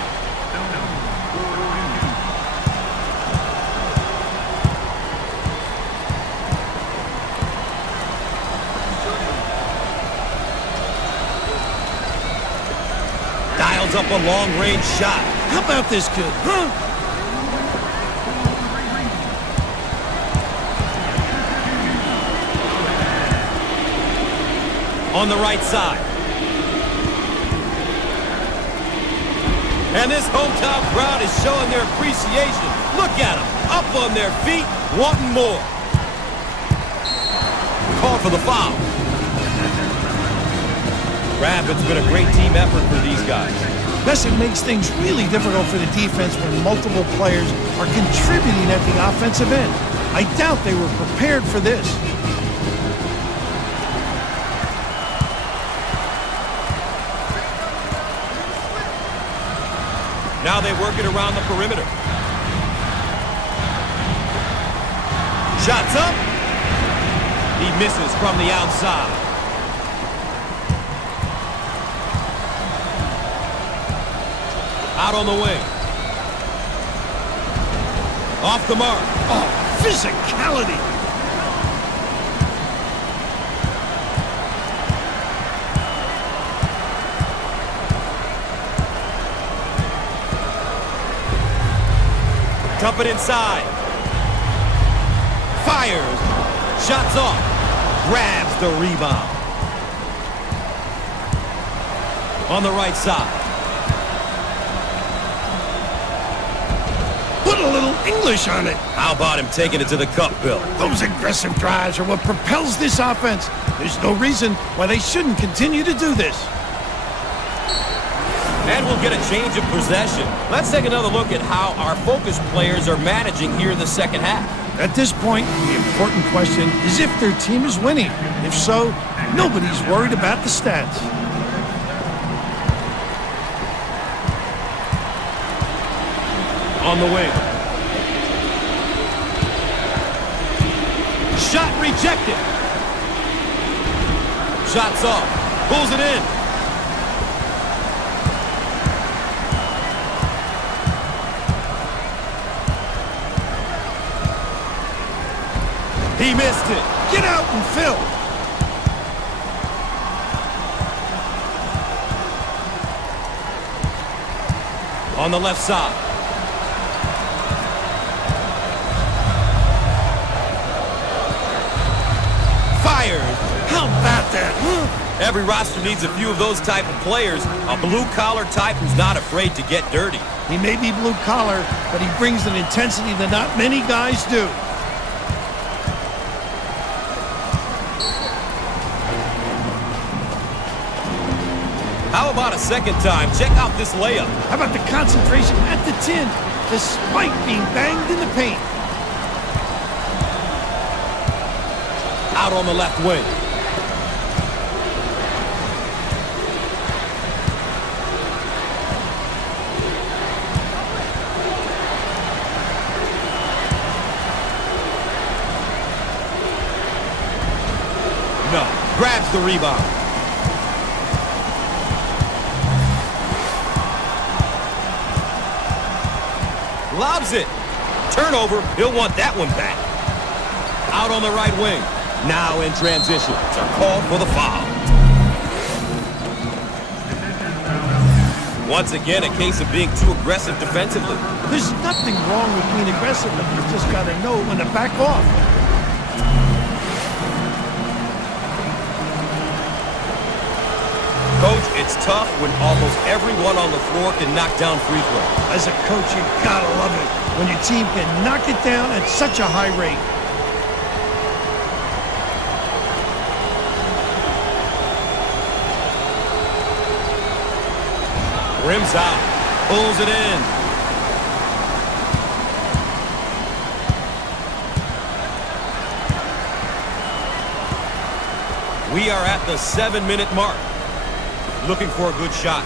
Dials up a long-range shot. How about this kid, huh? On the right side. And this hometown crowd is showing their appreciation. Look at them, up on their feet, wanting more. Called for the foul. It's been a great team effort for these guys. Yes, it makes things really difficult for the defense when multiple players are contributing at the offensive end. I doubt they were prepared for this. Now they work it around the perimeter. Shots up. He misses from the outside. Out on the wing. Off the mark. Oh, physicality. Dump it inside. Fires. Shots off. Grabs the rebound. On the right side. Put a little English on it. How about him taking it to the cup, Bill? Those aggressive drives are what propels this offense. There's no reason why they shouldn't continue to do this. And we'll get a change of possession. Let's take another look at how our focus players are managing here in the second half. At this point, the important question is if their team is winning. If so, nobody's worried about the stats. On the wing. Shot rejected. Shots off. Pulls it in. He missed it. Get out and fill. On the left side. Fires. How about that, huh? Every roster needs a few of those type of players. A blue-collar type who's not afraid to get dirty. He may be blue-collar, but he brings an intensity that not many guys do. How about a second time? Check out this layup. How about the concentration at the 10, despite being banged in the paint? Out on the left wing. No. Grabs the rebound. Lobs it. Turnover. He'll want that one back. Out on the right wing. Now in transition. It's a call for the foul. Once again, a case of being too aggressive defensively. There's nothing wrong with being aggressive, but you just got to know when to back off. Coach, it's tough when almost everyone on the floor can knock down free throws. As a coach, you gotta love it when your team can knock it down at such a high rate. Rims out. Pulls it in. We are at the 7-minute mark. Looking for a good shot.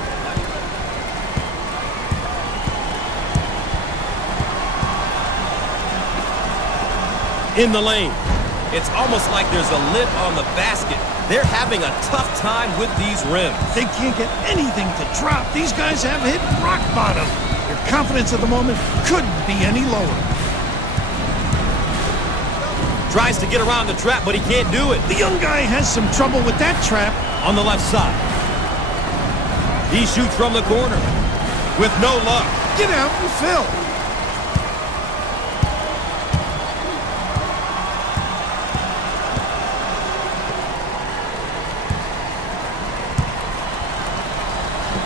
In the lane. It's almost like there's a lid on the basket. They're having a tough time with these rims. They can't get anything to drop. These guys have hit rock bottom. Their confidence at the moment couldn't be any lower. Tries to get around the trap, but he can't do it. The young guy has some trouble with that trap. On the left side. He shoots from the corner with no luck. Get out and fill.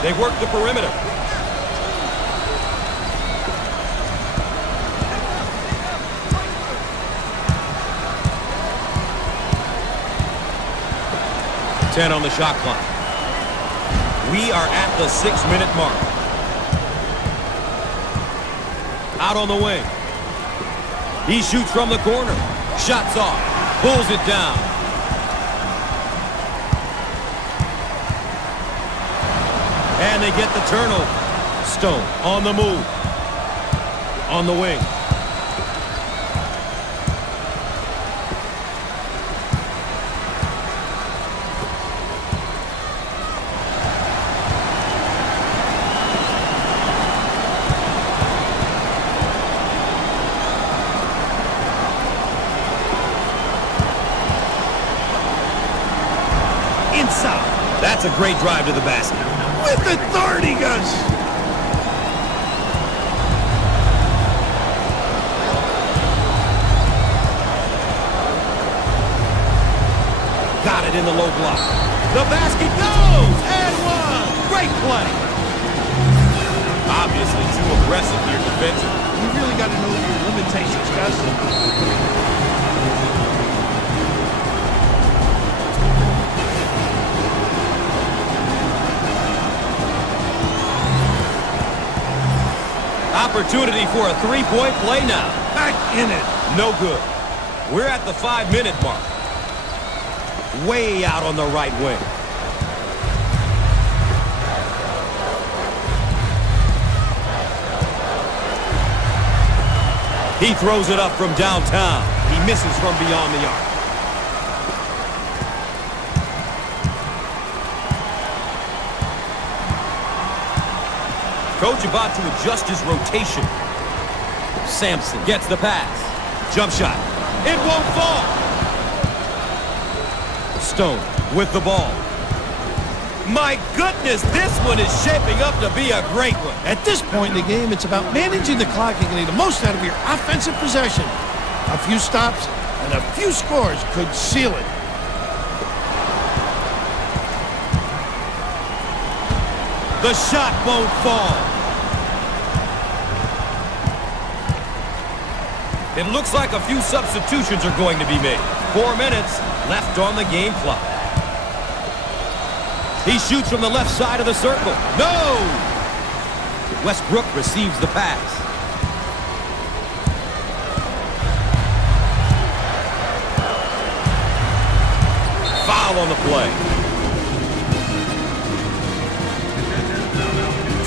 They work the perimeter. Ten on the shot clock. We are at the 6-minute mark. Out on the wing. He shoots from the corner. Shots off. Pulls it down. And they get the turnover. Stone on the move. On the wing. Inside. That's a great drive to the basket. With authority, Gus. Got it in the low block. The basket goes and one. Great play. Obviously too aggressive here defensively. You really got to know your limitations, Gus. Opportunity for a three-point play now. Back in it. No good. We're at the 5-minute mark. Way out on the right wing. He throws it up from downtown. He misses from beyond the arc. Coach about to adjust his rotation. Sampson gets the pass. Jump shot. It won't fall. Stone with the ball. My goodness, this one is shaping up to be a great one. At this point in the game, it's about managing the clock and getting the most out of your offensive possession. A few stops and a few scores could seal it. The shot won't fall. It looks like a few substitutions are going to be made. 4 minutes left on the game clock. He shoots from the left side of the circle. No! Westbrook receives the pass. Foul on the play.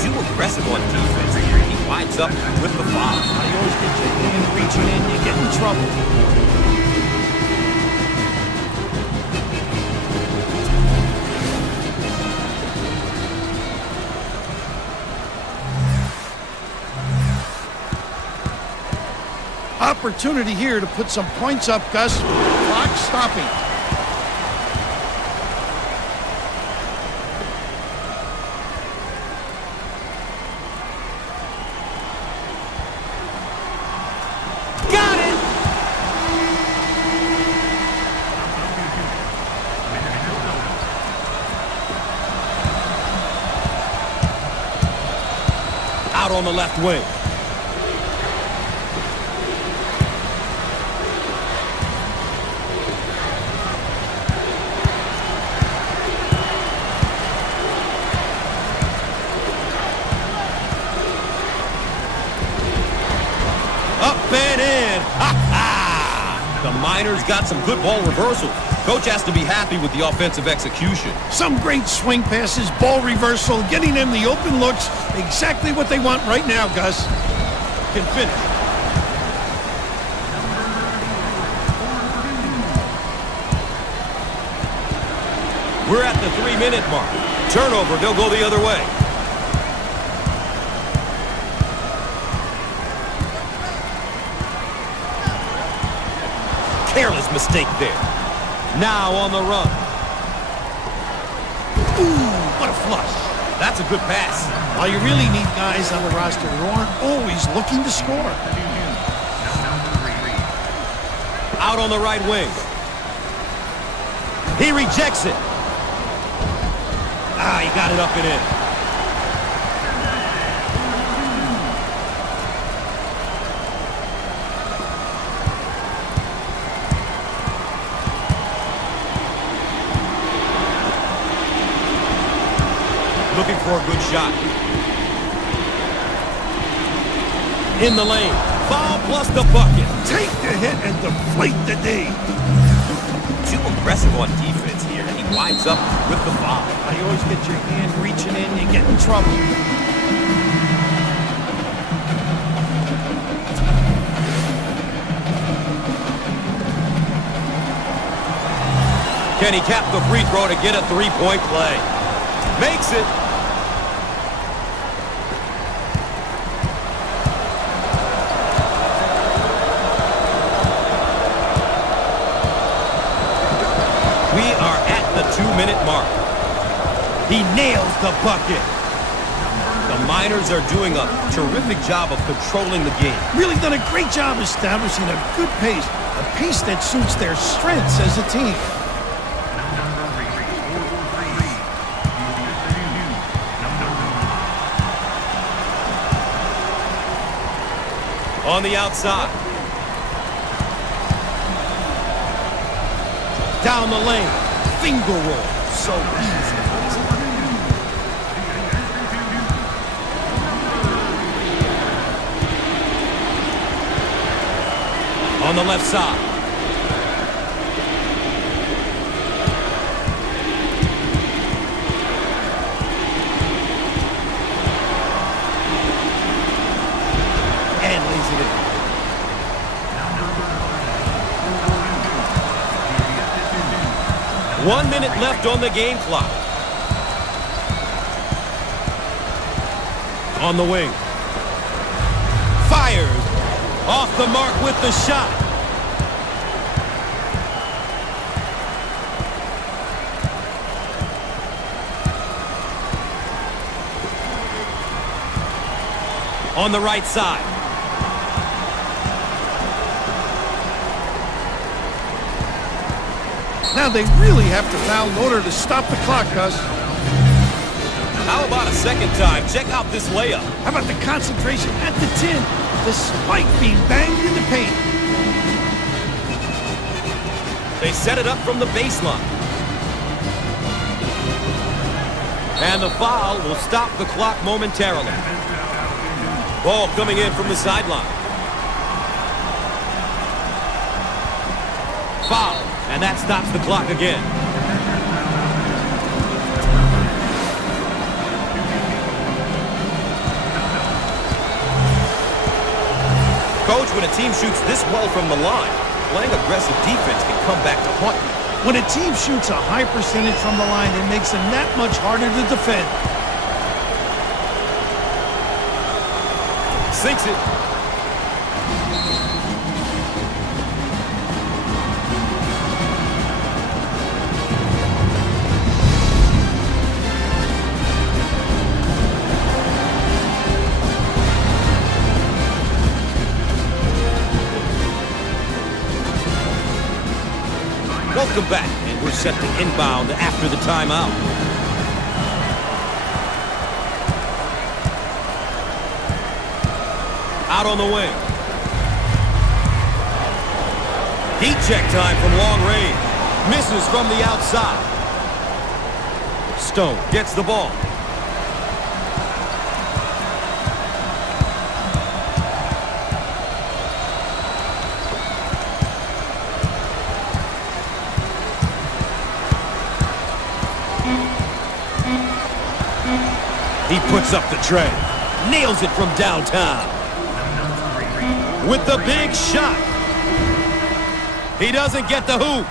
Too aggressive on defense. He winds up with the foul. You always get your hand reaching in, you get in trouble. Opportunity here to put some points up, Gus. Clock stopping. Got it! Out on the left wing. The Miners got some good ball reversals. Coach has to be happy with the offensive execution. Some great swing passes, ball reversal, getting them the open looks. Exactly what they want right now, Gus. Can finish. We're at the 3-minute mark. Turnover, they'll go the other way. Careless mistake there. Now on the run. Ooh, what a flush. That's a good pass. Well, you really need guys on the roster who aren't always looking to score. Out on the right wing. He rejects it. He got it up and in. looking for a good shot. In the lane. Foul plus the bucket. Take the hit and deflate the D. Too aggressive on defense here, and he winds up with the foul. You always get your hand reaching in, you get in trouble. Can he cap the free throw to get a three-point play? Makes it. We are at the 2-minute mark. He nails the bucket. The Miners are doing a terrific job of controlling the game. Really done a great job establishing a good pace, a pace that suits their strengths as a team. On the outside. Down the lane. Finger roll. So easy. On the left side. And lays it in. 1 minute left on the game clock. On the wing. Fires. Off the mark with the shot. On the right side. Now they really have to foul in order to stop the clock, Gus. How about a second time? Check out this layup. How about the concentration at the 10, despite being banged in the paint? They set it up from the baseline. And the foul will stop the clock momentarily. Ball coming in from the sideline. Foul, and that stops the clock again. Coach, when a team shoots this well from the line, playing aggressive defense can come back to haunt you. When a team shoots a high percentage from the line, it makes them that much harder to defend. Sinks it. Welcome back, and we're set to inbound after the timeout. Out on the wing. Heat check time from long range. Misses from the outside. Stone gets the ball. He puts up the tray. Nails it from downtown. With the big shot. He doesn't get the hoop.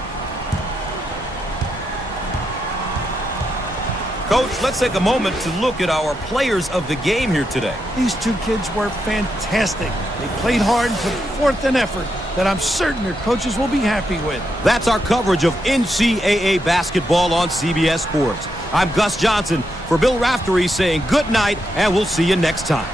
Coach, let's take a moment to look at our players of the game here today. These two kids were fantastic. They played hard and put forth an effort that I'm certain their coaches will be happy with. That's our coverage of NCAA basketball on CBS Sports. I'm Gus Johnson for Bill Raftery saying good night, and we'll see you next time.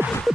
it.